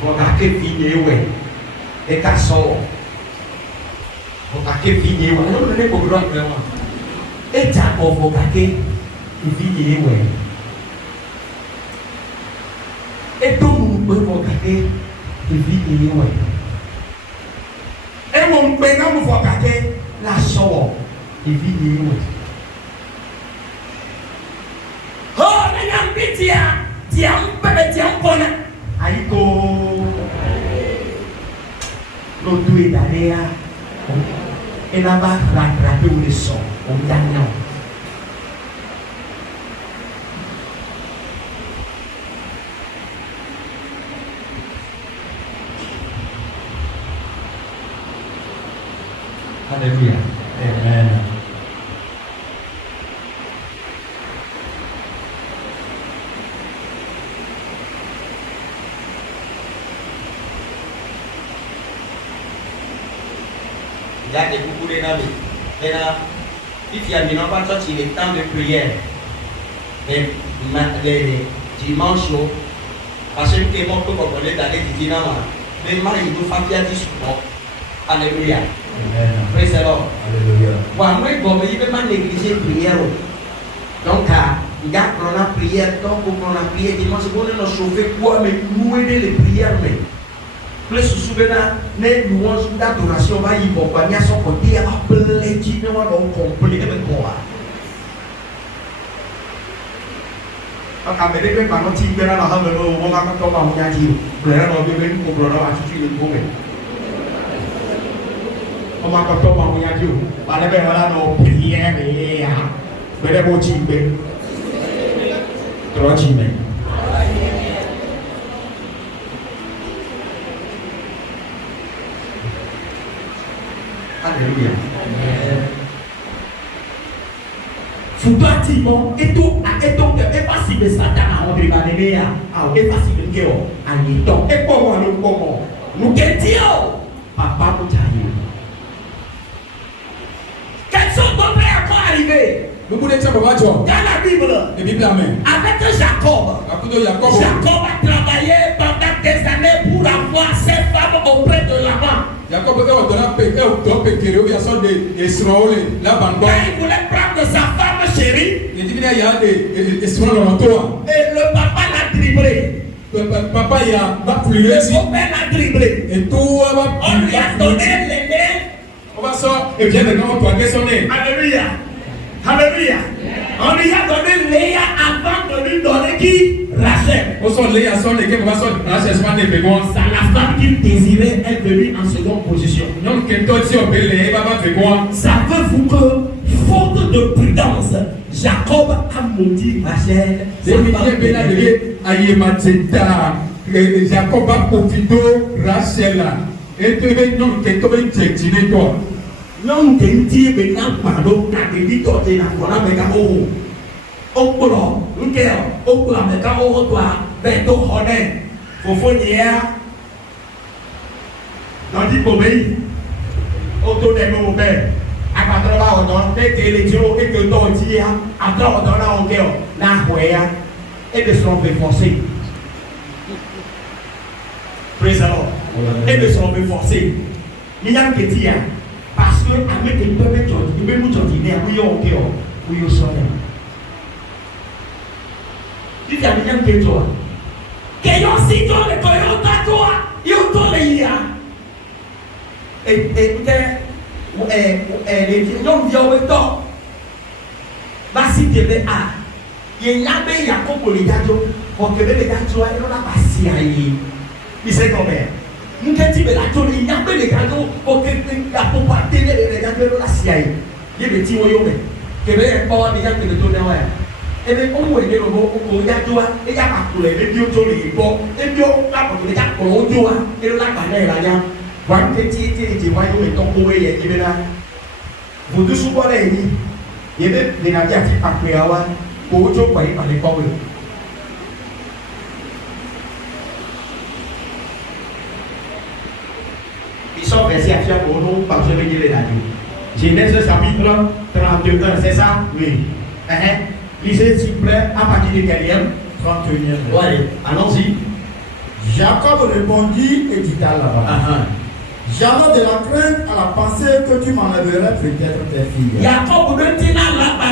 boka ke vidéo e ka so boka ke vidéo no ne ko ro no e ja ko boka ke vidéo e to mu boka ke vidéo e mo pe na mo boka ke la so vidéo. Oh, nanyam bitia, tiam pona. Aiko, lo due d'area, e la va rapi un so, un danno. Hallelujah. Amen. Il y a des beaucoup de navis. Maintenant, il y a des enfants qui ont le temps de prière. Les dimanches, parce que les gens peuvent connaître dans les dimanches, les maris nous font bien du support. Alléluia. Praise the Lord. Alléluia. Moi, je ne vais pas négliger la prière. Donc, il y a la prière, donc pour la prière, dimanche, on a chauffé quoi, mais nous aider les prières. Plus souvent, les louanges d'adoration va y avoir des son côté appelé qui ne va pas compléter avec quoi. Donc, à mes dépens, quand tu viens à la halle, on va pas tomber en yaji. Pour les gens qui viennent pour le roi, tu le trouves. On va pas tomber en yaji. Par les gens qui ont prié, mais les mots chimés. Trop chimés. Alléluia. Fudati bon eto e possible Satan a on va lever a e possible que o anito e pomo no pomo no que tio papa mo tayo quels sont d'autres encore arrivés Nous voulons dire papa John. dans la Bible La Bible amen. avec Jacob. Jacob A travaillé pendant des années pour avoir ses femmes auprès de Laban. Jacob est au donner péché au péché il y a sorte de Israël l'abandon. Quand il voulait prendre sa femme chérie, Il dit il y a des Israël dans toi. et le papa l'a dribblé. Papa il a va plus Le ici. beau-père l'a dribblé. Et tout va On lui a donné l'aîné. On va sortir et bien maintenant on doit sonner. Alléluia. Alléluia. On lui a donné Léa avant de lui donner qui? Rachel. On sort les assons les va sortir cherchement des bégoins. C'est la femme qu'il désirait est venue en seconde position. Donc quand toi tu appelles les va bégoin. Savez-vous que, faute de prudence, Jacob a maudit Rachel? C'est bien là de Ayémateta. Jacob a profité Rachel là. Et tu veux non que toi tu es toi. Non, tu dis que non, pardon, tu as dit que tu as dit que okporo nke okporo ameka ohotwa beto hone fofonia nodi bobe oto de mo be akatro ba odon de kele ti o ke to ti ya atra odon na onke o na hwea et de son forcé. Praise the Lord. Et de son forcé. Ni yang ketia parce que avec le peuple de Dieu, nous sommes dit oui onke o oui o so. Tu t'as bien que toi. Que yon si toi le Toyota toi, yon toi le ya. Et les gens viennent au temps. Basi tebe a. Ye nyabe Yakobo le gajo, pour que le gajo a non la basi ayi. Il sait comment. Nous qu'est-il la toni nyabe le gajo, pour que Yakobo a télé le gajo non la siayi. Il est petit, oui, que les gens qui le donnent, et bien, on voit les robots, on y a tout, et il y a pas pour les vieux tous les bons, et bien, là, on y a pour l'audio, et là, on y a là, one petit, et voyons, et ton courrier, et bien là, vous deux sous quoi les dit, et bien, les navires qui partent à Awa, pour autre quoi, par les pauvres. Ils sont versés à faire pour nous, parce que je vais dire les dates. Genèse chapitre 31, c'est ça? Oui. Lisez s'il vous plaît, à partir du 31e. Ouais, allons-y. Jacob répondit et dit à Laban, j'avais de la crainte à la pensée que tu m'enlèverais peut-être tes filles. Jacob ne dit pas Laban,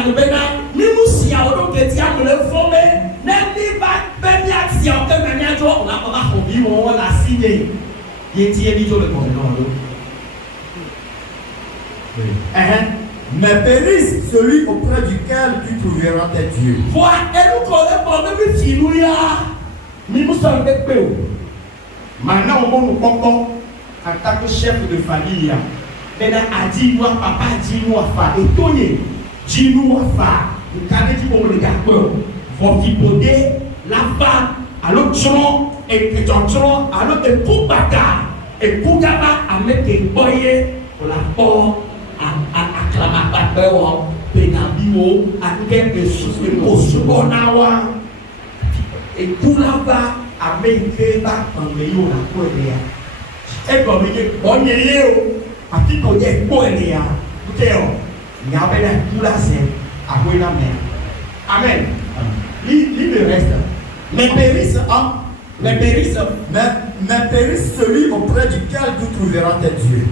ni nous si à l'autre que tu as me le formé, n'est pas bien si on te met à toi, on a pas envie, on l'a signé. Il est dit le convenant. Mais périsse celui auprès duquel tu trouveras tes dieux. Voilà, et nous connaissons pas même si nous y a. Nous sommes avec eux. Maintenant, on nous comprend en tant que chef de famille. Maintenant, a dit moi, papa, dit moi, fa, et Tony, dit moi, fa. Vous avez dit pour le gars, votre hypothèse, la femme, à l'autre tronc, et que ton tronc, à l'autre coup bata, et coup gaba, à mettre des boyers pour la porte. Aklamabatbewa penabimo akebe suspepo subonawa ekulaba amekeba pangeyo na kwelea ego meye onyeye o atiko ye kwelea teo nyabela kulase akwela me amen li le reste mais périsse celui auprès duquel tu trouveras tes dieux.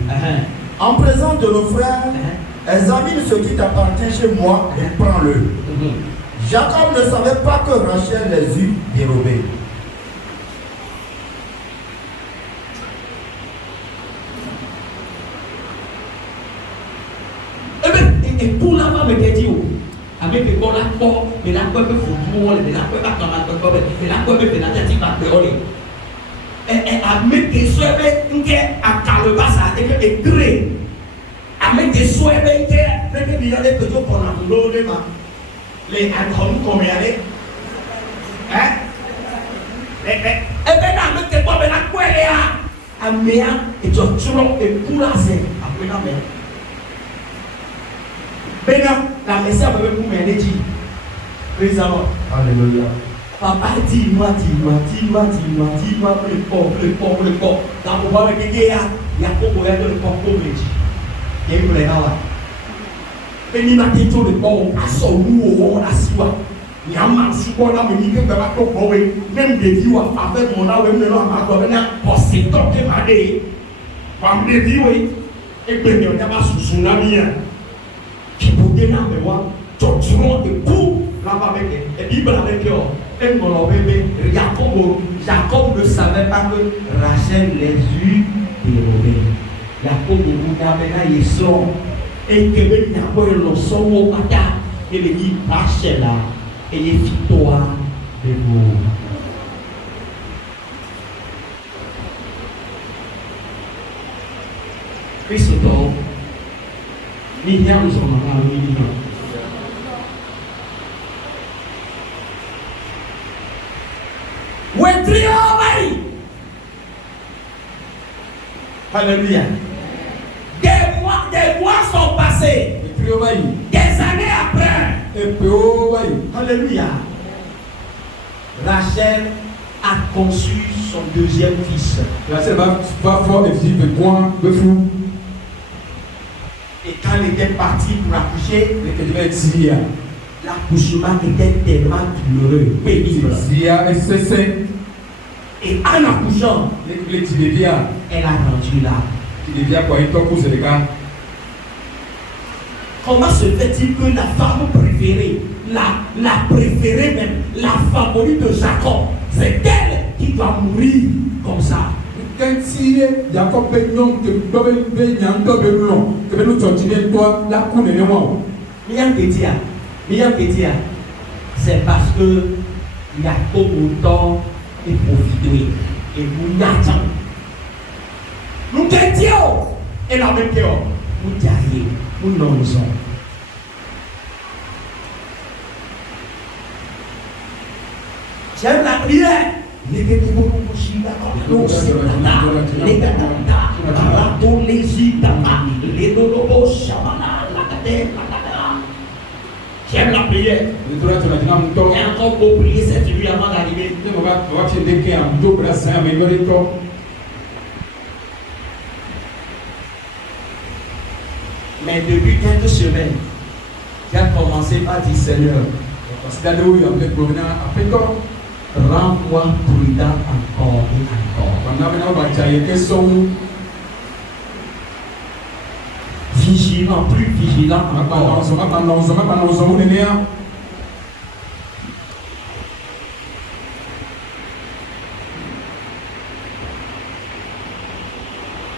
En présence de nos frères, examine ce qui t'appartient chez moi et prends-le. Jacob ne savait pas que Rachel les eut dérobés. Et pour la femme était dit, avec les bonnes accords, mais la quoi peut foutre, mais la quoi pas comme la quoi, mais la quoi peut faire la tête pas péoler. Et avec des soeurs, à Calebassa, et gré. Avec des soeurs, il y a des petits pour la boulot, les alcools comme il y a les. Et bien, avec des pommes, la quoi, il y a un méa, et tu as toujours et coulassé après la mer. Maintenant, la messe a même pour m'aider. Président. Alléluia. Papa, dis-moi, le corps. Dans le moment où il y a pas de corps pour me dire. Il y a eu les gars. Et il m'a dit tout le corps, à son mou, on a siwa. Il y a un marché pour la musique, même des vieux avec mon âme, même le nom à ma pour c'est toi qui m'a dit. Comme des vieux, et puis il y a pas sous son ami. Qui peut dire, mais moi, tu as des coups là-bas avec et Bible avec eux. Jacob ne savait pas que Rachel les eut dérobés. Jacob ne ils sont et que les Napoléons sont au matin et les dit Rachel et les fitois de vous. Christ ni gens nous sommes en train Alléluia. Des mois sont passés. Des années après. Alléluia. Rachel a conçu son deuxième fils. Rachel va fort et vivre de quoi de fou. Et quand il était parti pour accoucher, l'accouchement était tellement douloureux, pénible. Et en accouchant, elle a rendu là. Comment se fait-il que la femme préférée, la préférée même, la favorite de Jacob, c'est elle qui doit mourir comme ça? C'est parce que Jacob autant est profité et vous n'attendez. Nous t'étions et la même théorie. Nous t'aillez, nous n'en sommes. J'aime la prière. J'aime la prière. Et encore pour prier cette nuit avant d'arriver. Mais depuis quelques semaines, j'ai commencé par dire Seigneur, rends-moi prudent encore et encore. Vigilant, plus vigilant encore.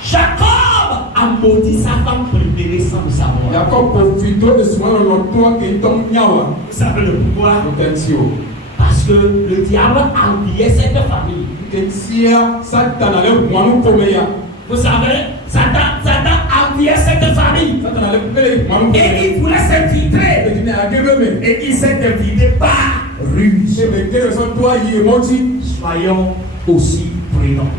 Jacob a maudit sa femme préférée sans le savoir. Vous savez le pourquoi? Parce que le diable enviait cette famille. Vous savez, Satan enviait cette famille. Et il voulait s'infiltrer. Et il s'est infiltré par ruse. Soyons aussi prudents.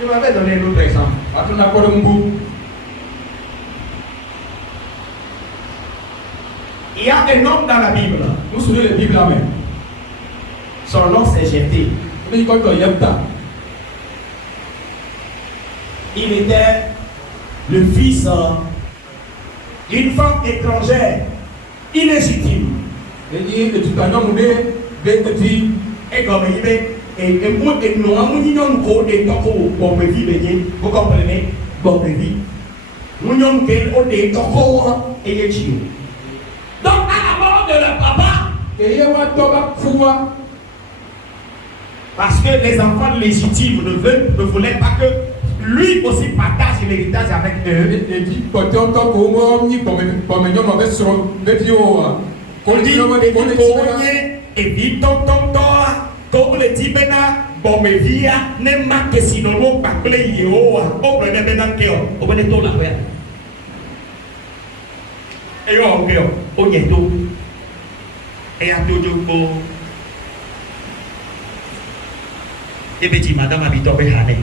Je m'avais donné un autre exemple. Il y a un homme dans la Bible. Nous souvenons les Bibles là même. Son nom c'est Jephthé. Il était le fils d'une femme étrangère, illégitime. Et comme il est, vous comprenez? Donc à la mort de leur papa, parce que les enfants légitimes ne voulaient pas que lui aussi partage l'héritage avec eux. Et dit comme le dit bon me via ne marque sinon l'on pas play yo au prenez maintenant que au prenez tout la ouais et yo au nieto et à tout au et petit madame habite au Béhané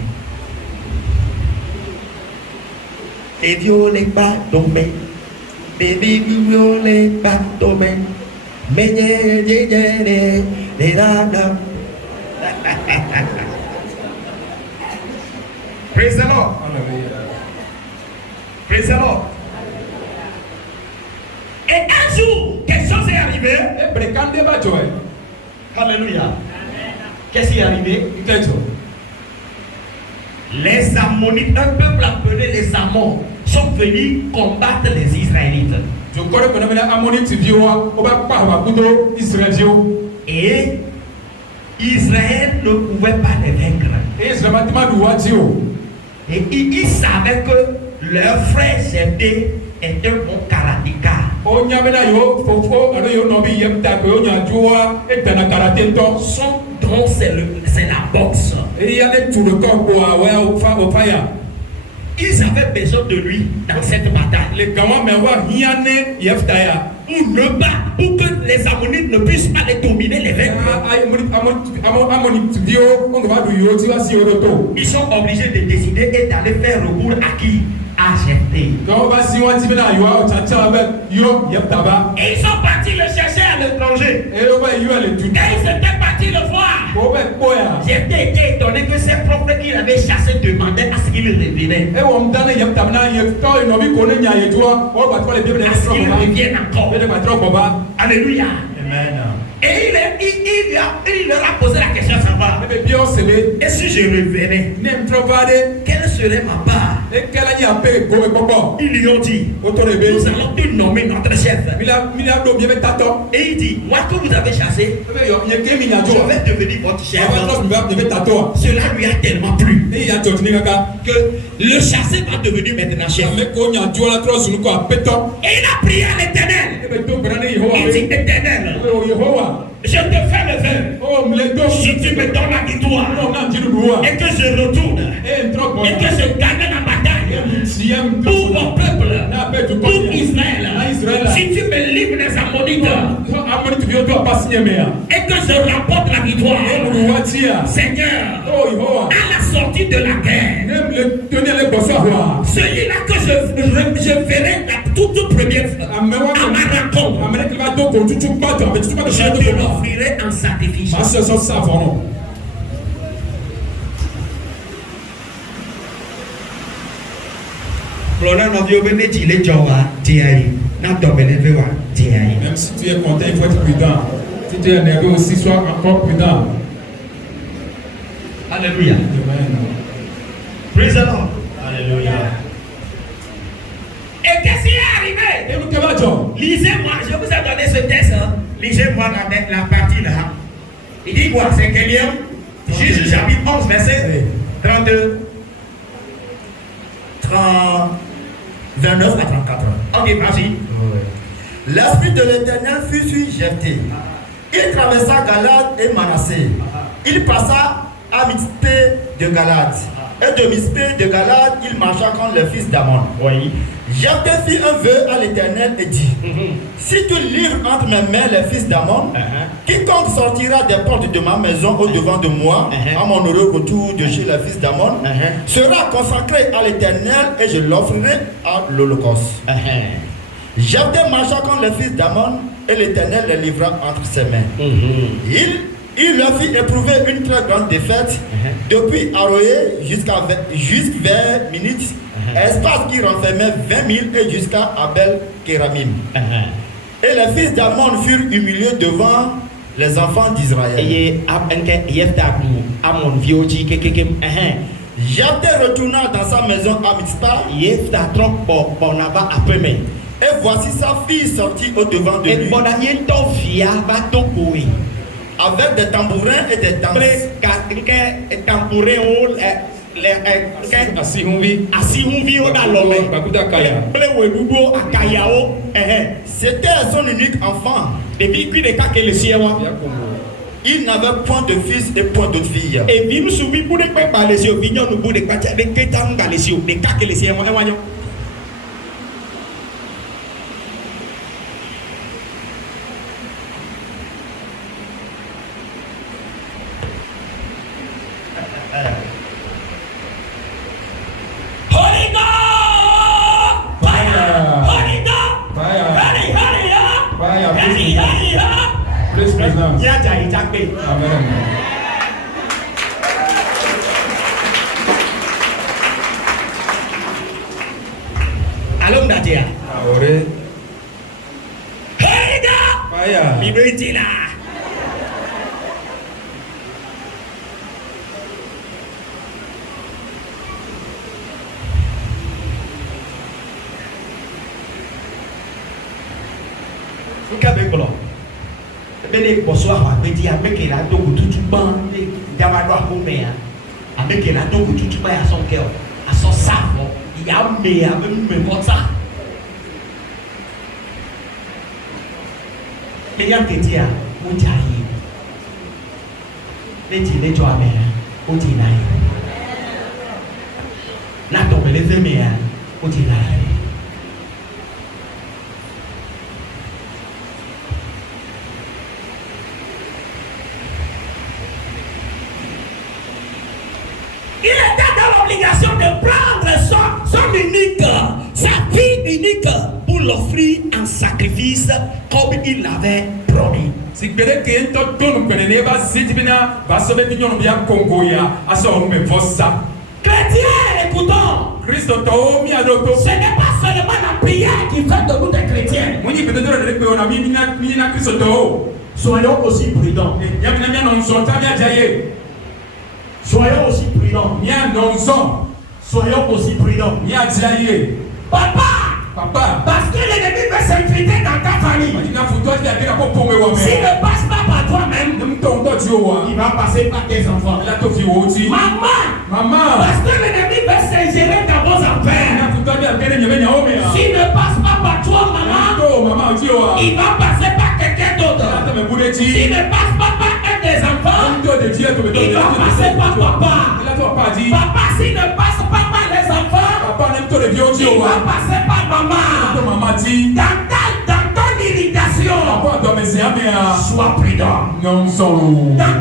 et violet pas tombé baby violet pas tombé mais Praise the Lord. Praise the Lord. Et un jour, quelque chose est arrivé. Alléluia. Qu'est-ce qui est arrivé? Les Ammonites, un peuple appelé les Ammons, sont venus combattre les Israélites. Et Israël ne pouvait pas les vaincre. Et ils savaient que leur frère Jephthé était un bon karatéka. Son don c'est la boxe. Ils avaient besoin de lui dans cette bataille. Pour que les Ammonites ne puissent pas les dominer, les vaincre. Ils sont obligés de décider et d'aller faire recours à qui? À Jephthé. Et ils sont partis le chercher à l'étranger. Et ils étaient partis le voir. Jephthé était étonné que ses propres qu'il avait chassés demandaient à ce qu'il revienne. À ce qu'il revienne encore. Alléluia. Amen. Et il leur a posé la question à savoir. Et si je revenais, quelle serait ma part? Ils lui ont dit, nous allons te nommer notre chef. Et il dit, moi que vous avez chassé, je vais devenir votre chef. Cela lui a tellement plu que le chassé va devenir maintenant chef. Et il a prié à l'Éternel. Il dit, Éternel, je te fais le vœu. Si tu me donnes la victoire et que je retourne et que je gagne la bataille pour mon peuple, pour Israël, si tu me livres des Ammonites et que je remporte la victoire, Seigneur, à la sortie de la guerre, celui-là que je verrai la toute première fois à ma rencontre, je te l'offrirai en sacrifice. Même si tu es content, il faut être prudent. Si tu es nerveux aussi, sois encore prudent. Alléluia. Amen. Praise the Lord. Alléluia. Et qu'est-ce qui est arrivé? Lisez-moi, je vous ai donné ce texte. Lisez-moi la partie là. Il dit quoi? C'est quel livre? Juge chapitre 11, verset 32. 29 à 34. Ok, vas-y. L'esprit de l'Éternel fut sur Jephthé. Il traversa Galade et Manassé. Il passa à Mitzpé de Galade. Et de Mitzpé de Galade, il marcha contre les fils d'Ammon. Oui. Jephthé fit un vœu à l'Éternel et dit: si tu livres entre mes mains les fils d'Ammon, quiconque sortira des portes de ma maison au devant de moi, à mon heureux retour de chez les fils d'Ammon, sera consacré à l'Éternel et je l'offrirai à l'Holocauste. Jephthé marcha contre les fils d'Ammon et l'Éternel les livra entre ses mains. Il leur fit éprouver une très grande défaite depuis Aroé jusqu'à vers Minit, espace qui renfermait 20 000 et jusqu'à Abel Kéramim. Et les fils d'Ammon furent humiliés devant les enfants d'Israël. Jephthé retourna dans sa maison à Mitzpah. Et voici sa fille sortie au devant de lui avec des tambourins et des danses. C'était son unique enfant. Il n'avait point de fils et point de fille. Amen. Allons d'ailleurs. Ahora. Hey, Vaya. liberté là. Vous avez quoi? Bele bonsoir wa bedi ameke la dogo tutu ban de jamado akome ya ameke la dogo tutu ba ya son cœur à son cerveau il y a me avec me mota les gens qui disent o jayi les ti les jo ame o ti na yi na to bele ze me ya o ti na yi. Il était dans l'obligation de prendre son unique, sa fille unique, pour l'offrir en sacrifice comme il l'avait promis. Si bere que en tout nous connaît pas si tu viens va sauver du nom bien Congo ya à ce moment vossa. Chrétiens, écoutons. Christ to mi adoto. Ce n'est pas seulement la prière qui fait de nous des chrétiens. Moi ni peut-être que on a mis na Christ to. Soyons aussi prudents. Ya bien non sont bien jaillé. Soyons aussi prudents. Bien non sont. Soyons aussi prudents. Bien jaillé. Papa. Parce que l'ennemi peut s'infiltrer dans ta famille. S'il ne passe pas par toi-même, il va passer par tes enfants. Maman. Parce que l'ennemi peut s'ingérer dans vos affaires. S'il ne passe pas par toi, maman, il va passer par quelqu'un d'autre. S'il ne passe pas par un des enfants, il va passer par papa. Papa, s'il ne passe pas par les enfants, Il va passer par maman. Dans ton irritation, sois prudent. Dans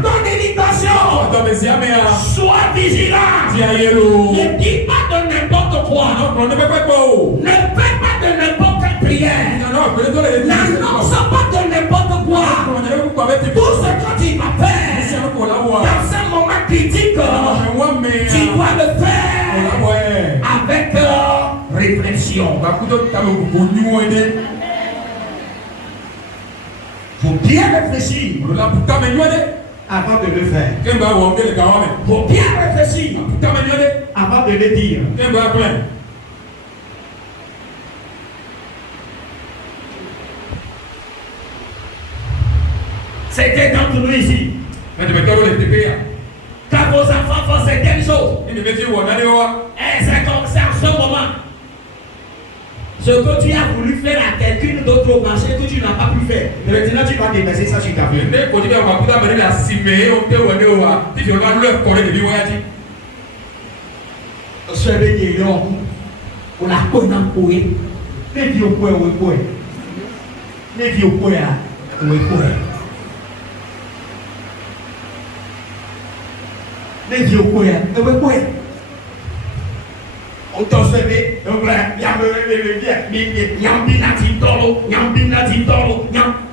ton irritation, sois vigilant. Ne dis pas de n'importe quoi. Ne fais pas de n'importe quelle prière. N'annonce pas de n'importe quoi. Tout ce que tu vas faire dans ce moment critique, tu dois le faire avec réflexion. Il faut bien réfléchir avant de le faire. Il faut bien réfléchir avant de le dire. C'était d'entre nous ici. Quand vos enfants font certaines choses, et c'est comme ça en ce moment. Ce que tu as voulu faire à quelqu'un d'autre au marché que tu n'as pas pu faire. Maintenant tu vas déverser ça sur ta vie. On t'en savait, il y a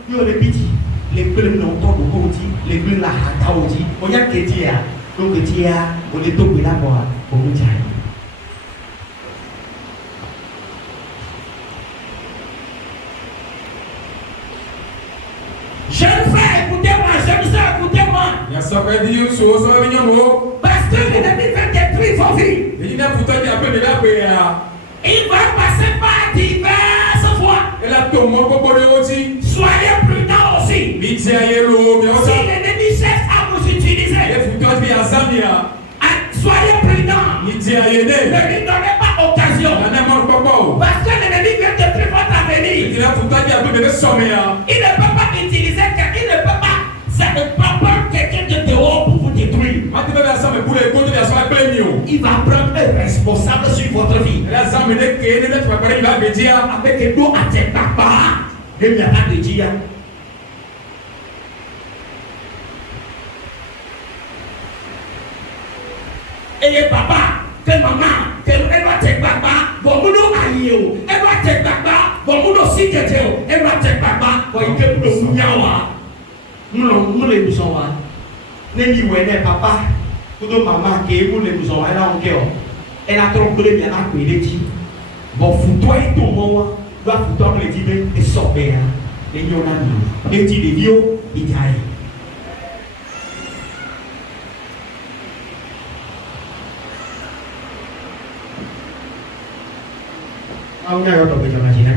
le petit, les bleus n'ont pas de côté, les bleus la hata aussi. On y a que tia, donc tia, on est tombé là-bas, on nous dit. Jeune frère, écoutez-moi, jeune soeur, écoutez-moi. Parce que l'ennemi fait détruire vos vies. Il va passer par diverses fois. Soyez prudents aussi. Si l'ennemi cherche à vous utiliser, soyez prudents. Ne lui donnez pas occasion. Parce que l'ennemi vient détruire votre avenir. Il ne peut pas utiliser quelqu'un, il ne peut pas. Ça ne prend pas quelqu'un de dehors pour vous détruire. Il va prendre un responsable sur votre vie. Avec un dos à tes papas. Et il n'y a pas de dire. Et papa, que maman, elle va te papa, bon nous aïe, elle va te papa, bon nous aussi que tu, elle va te papa, bon il que nous nyawa. Nous les nous sommes là. N'est-ce pas papa, pour maman qui est nous les nous sommes là en cœur. Elle a trompé bien à quoi il dit. Bon foutoir et tout moment, doit foutoir le dire et sortir. Les yonami, les dit les vieux, il y a. Ông nhà có tổ chức cho chị này.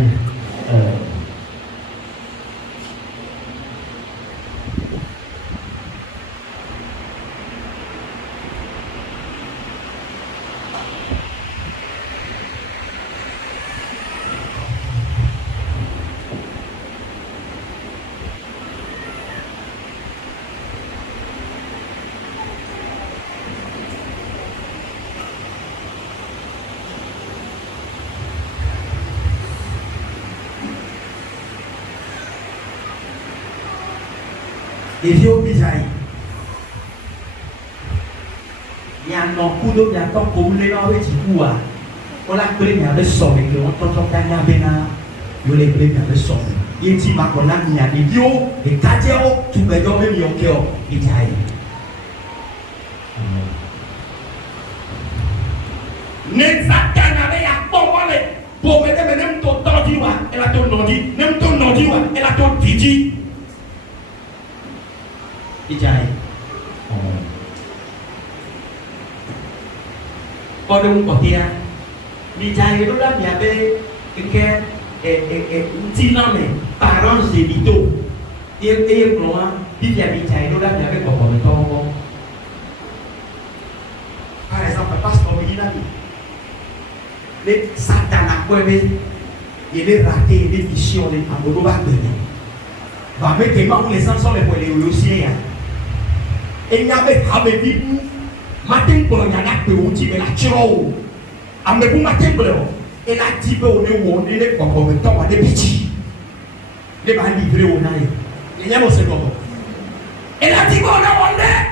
Les vieux bisaï. Il y a un coup d'eau, il y a un temps pour nous les lancer du coup. On l'a pris, il y a le son, et on t'entend qu'il y a un bénin. Il y a le son. Il dit, ma qu'on a mis à l'idiot, et Kadiao, tout le monde même yon cœur, bisaï. N'exactement, il y a pas mal. Pour me dire, même ton temps dit, elle a ton nom dit, même ton nom dit, elle a ton dit. Ijai. Pada dia, Ijai itu dah biasa ke Cina parents zébito. Et keluar dia Ijai itu dah biasa bawa betul. Par exemple, pastor begini, les Satan apa il est raté des missions de Amodo Bagdadi. Va mettre les mains les enfants les poils les aussi. Et il y avait Habibou, matin pour y aller pour outil mais la chiro. Amebu matemble. Elle a dit que on est où on est pas comme temps à des petits. Les bas livrés au naïf. Il y a mon second. Elle a dit qu'on a on est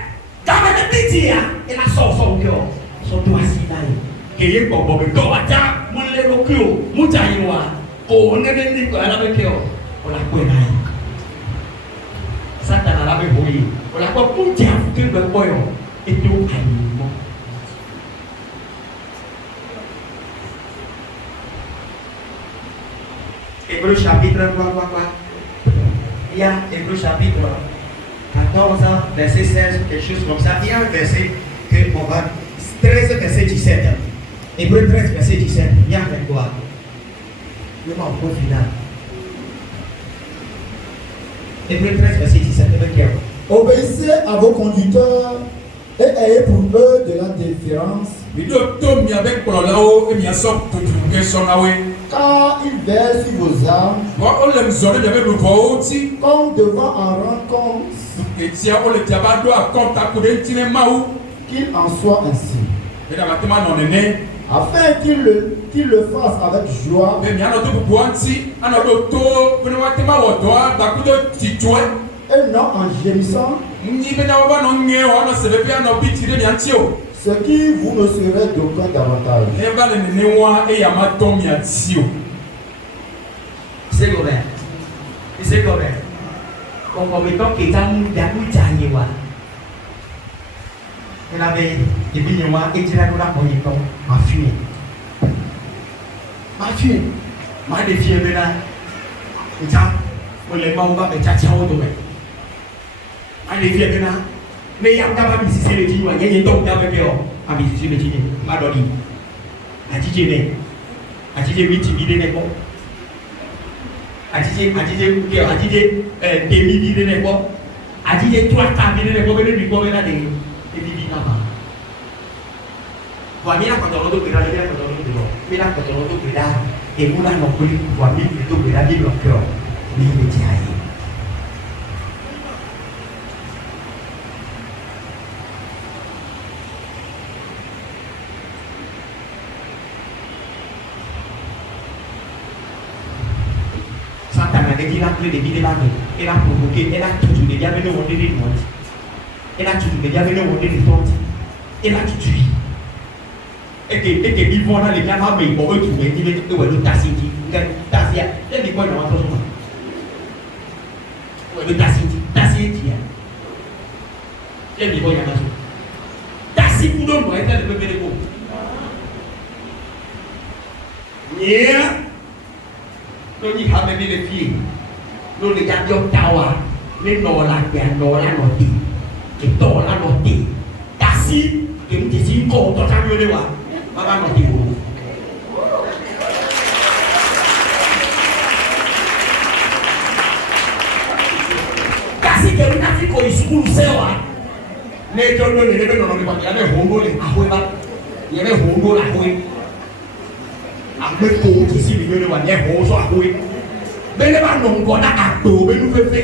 dans les petits. Elle a sorti son cœur. Son doigt si naïf. Et il faut que toi ta mon le locaux. Moutaïwa. On est venu pour la avec cœur. On la connaît. Satan a la même voyé. On la quoi pour dire que le boyo est tout animal. Hébreu chapitre il y a Hébreu chapitre 14, verset 16, quelque chose comme ça. Il y a un verset que on va 13, verset 17. Hébreu 13, verset 17. Viens avec toi. Le mot au final. Hébreu 13, verset 17. Obéissez à vos conducteurs et ayez pour eux de la déférence. Car ils veillent sur vos âmes comme devant en rendre compte qu'il en soit ainsi. Afin qu'ils le fassent avec joie et non en gémissant, ce qui vous ne serait d'aucun davantage. C'est correct. C'est correct. Concomitant qui est un moudaoujaïwa. Elle avait des millions et tu l'as pour ma fille. Ma fille. Ma défiée de là. Et ça, on les m'a ouvert et tchatcha au domaine. Ma défiée de là. Mais il y a pas de si le dit, il y a donc avec eux. A visité le dit, ma doli. A dit, a dit, 8 vidéos n'est pas. A dit, demi vidéo n'est pas. A dit, 3 quarts vidéo n'est pas. Mais du coup, il a des. Wa mira quand on doit regarder mira quand on doit mira quand on doit regarder et nous là non plus wa mira plutôt regarder le cœur ni le diaye Satan a dit la clé de vie de la vie elle a provoqué elle a tout de diable nous on dit le monde elle a tout de diable nous on dit le monde elle a tout tué et que ils vont dans les gamins mais ils vont retrouver ils vont trouver le tassiti tassia et les quoi dans votre chemin le tassiti et les quoi y a pas tassi pour nous moi était le bébé de go yeah nous n'y a même les filles nous les gardions tawa les nola bien nola noti et tola noti tassi que nous disons qu'on doit faire le Baba no ti wo. Kasi ke na fi ko isukulu sewa. Ne to no ne no ni ba ya me hongo le ahwe ba. Ya me hongo la ahwe. Ahwe ko ti si bi le wa ne ho so ahwe. Be le ba no ngo na ato be nu fefe.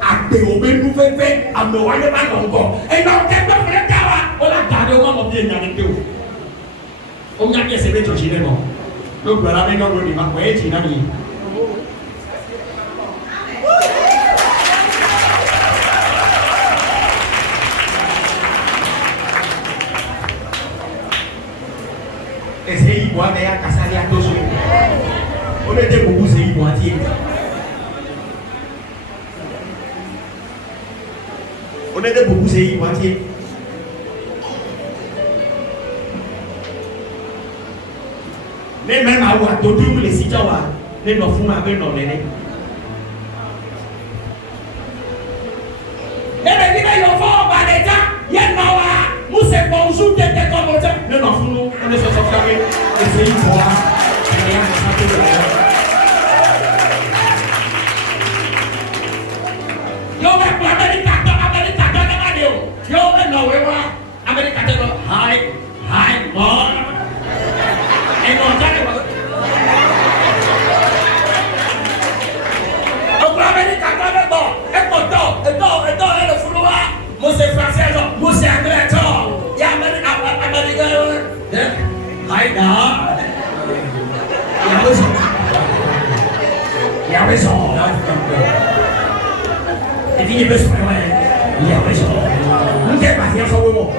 Ate o be nu fefe. Ame wa le ba no ngo. E no ke be fre ka wa. O la ga de o mo bi nya ni ke o. On y a qui s'est mis au cinéma. Donc voilà, mais non, on y va. Ouais, tu n'as mis. Essayez de voir, mais à Kassali à tous. On était beaucoup, c'est y voir. On était beaucoup, c'est y voir. Mais même à voir tout les citoyens, les non fous avec nos nénés. Et les gens qui vont par les temps, il y a nous c'est bonjour, t'es comme ça. Les non fous, on est sur ce famille. Essayez de voir. Yo, mais Américain, yo, mais non, Américain, hi, bon. Et non, c'est français, c'est anglais, il y a américain, Et puis il veut se faire, il y a raison. Nous n'avons pas rien sur le mot.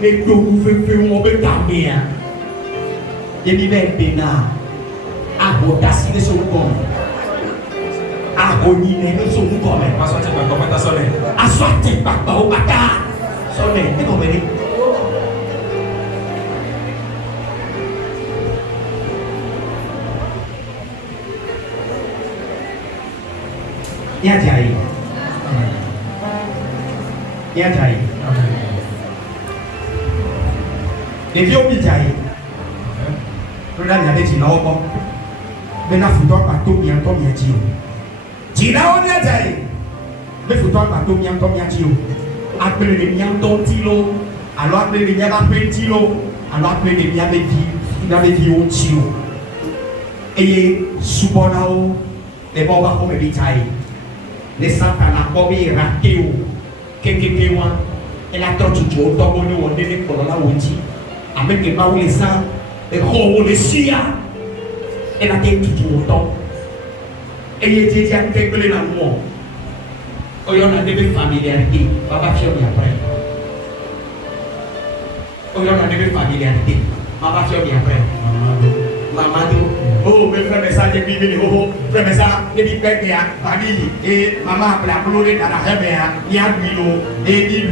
Les deux vous faites mon bétamé. Et puis ben béna. Ah, bon, t'as signé sur le compte. Ah, bon, il est sur le compte. Aswate pa comment ta sonné. Aswate pa au bata. Sonné, tu comprends? Ya jai. Ya jai. Les vieux ont jai. Regarde, il y avait du nord. Mais là, il faut pas tout bien, tout bien dire. Jina on ya jai. Mais il faut pas tout bien, tout bien dire. Après les miens ton tilo. Alors après les miens va faire tilo. Alors après les miens va vie au tilo. Et subonao. Les bons va comme les jai. Les satana bobi rakeo kekekewa et la tortue au tombeau on devait pour la outi avec les baous les sangs et gros les sia et la tête tout autant et il était déjà quelque chose l'amour oh y en a des familiarité papa fier après oh y en a des familiarité papa fier après Mamadou, oh, mes frères, mes sœurs, j'ai vu oh, frères, mes sœurs, j'ai dit, famille, et maman, la gloire dans la réveille, il y a du lot, et dit,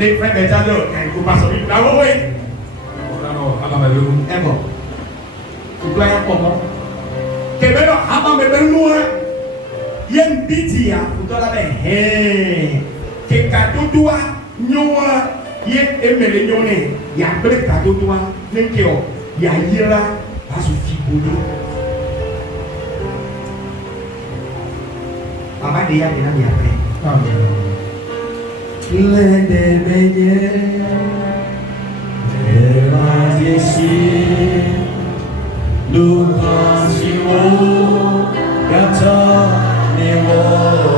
les frères, mes sœurs, vous passez au milieu, ah oui, eh bon, tu dois y aller comment? Que bien, avant, mais bien loin, il y a une bêtise, vous dois la faire, que cadeau toi, nous, il y a un million, il y a un cadeau toi, n'est-ce pas? Il y a ira à ce figure. Maman dia dia ni apa? Le de beye, le majesté, nous pensons qu'attend les mots.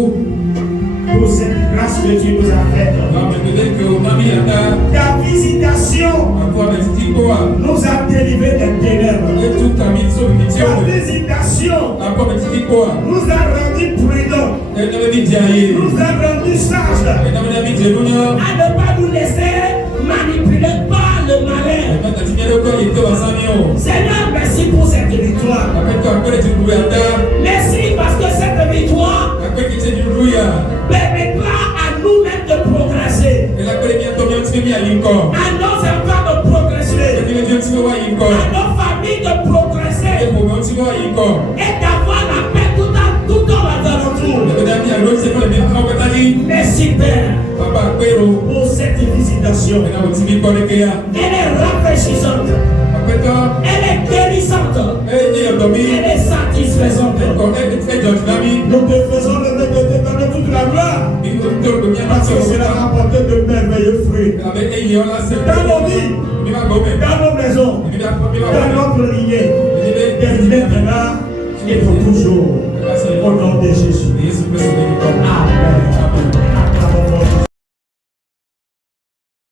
vous pour cette grâce que Dieu nous a faite. Ta visitation nous a délivrés des ténèbres. Ta visitation nous a rendus prudents. Nous a rendus sages. À ne pas nous laisser manipuler par le malin. Seigneur, merci pour cette victoire. Merci parce que cette victoire permettra à nous-mêmes de progresser. À nos enfants de progresser. À nos familles de progresser. Et d'avoir la paix tout dans nos alentours. Merci Père pour cette visitation. Elle est rafraîchissante. Elle est guérissante. Elle est satisfaisante. Nous te faisons le de toute la gloire. Parce que cela a apporté de merveilleux fruits. Dans nos vies, dans nos maisons, dans notre lignée, dès maintenant et pour toujours. Au nom de Jésus. Amen.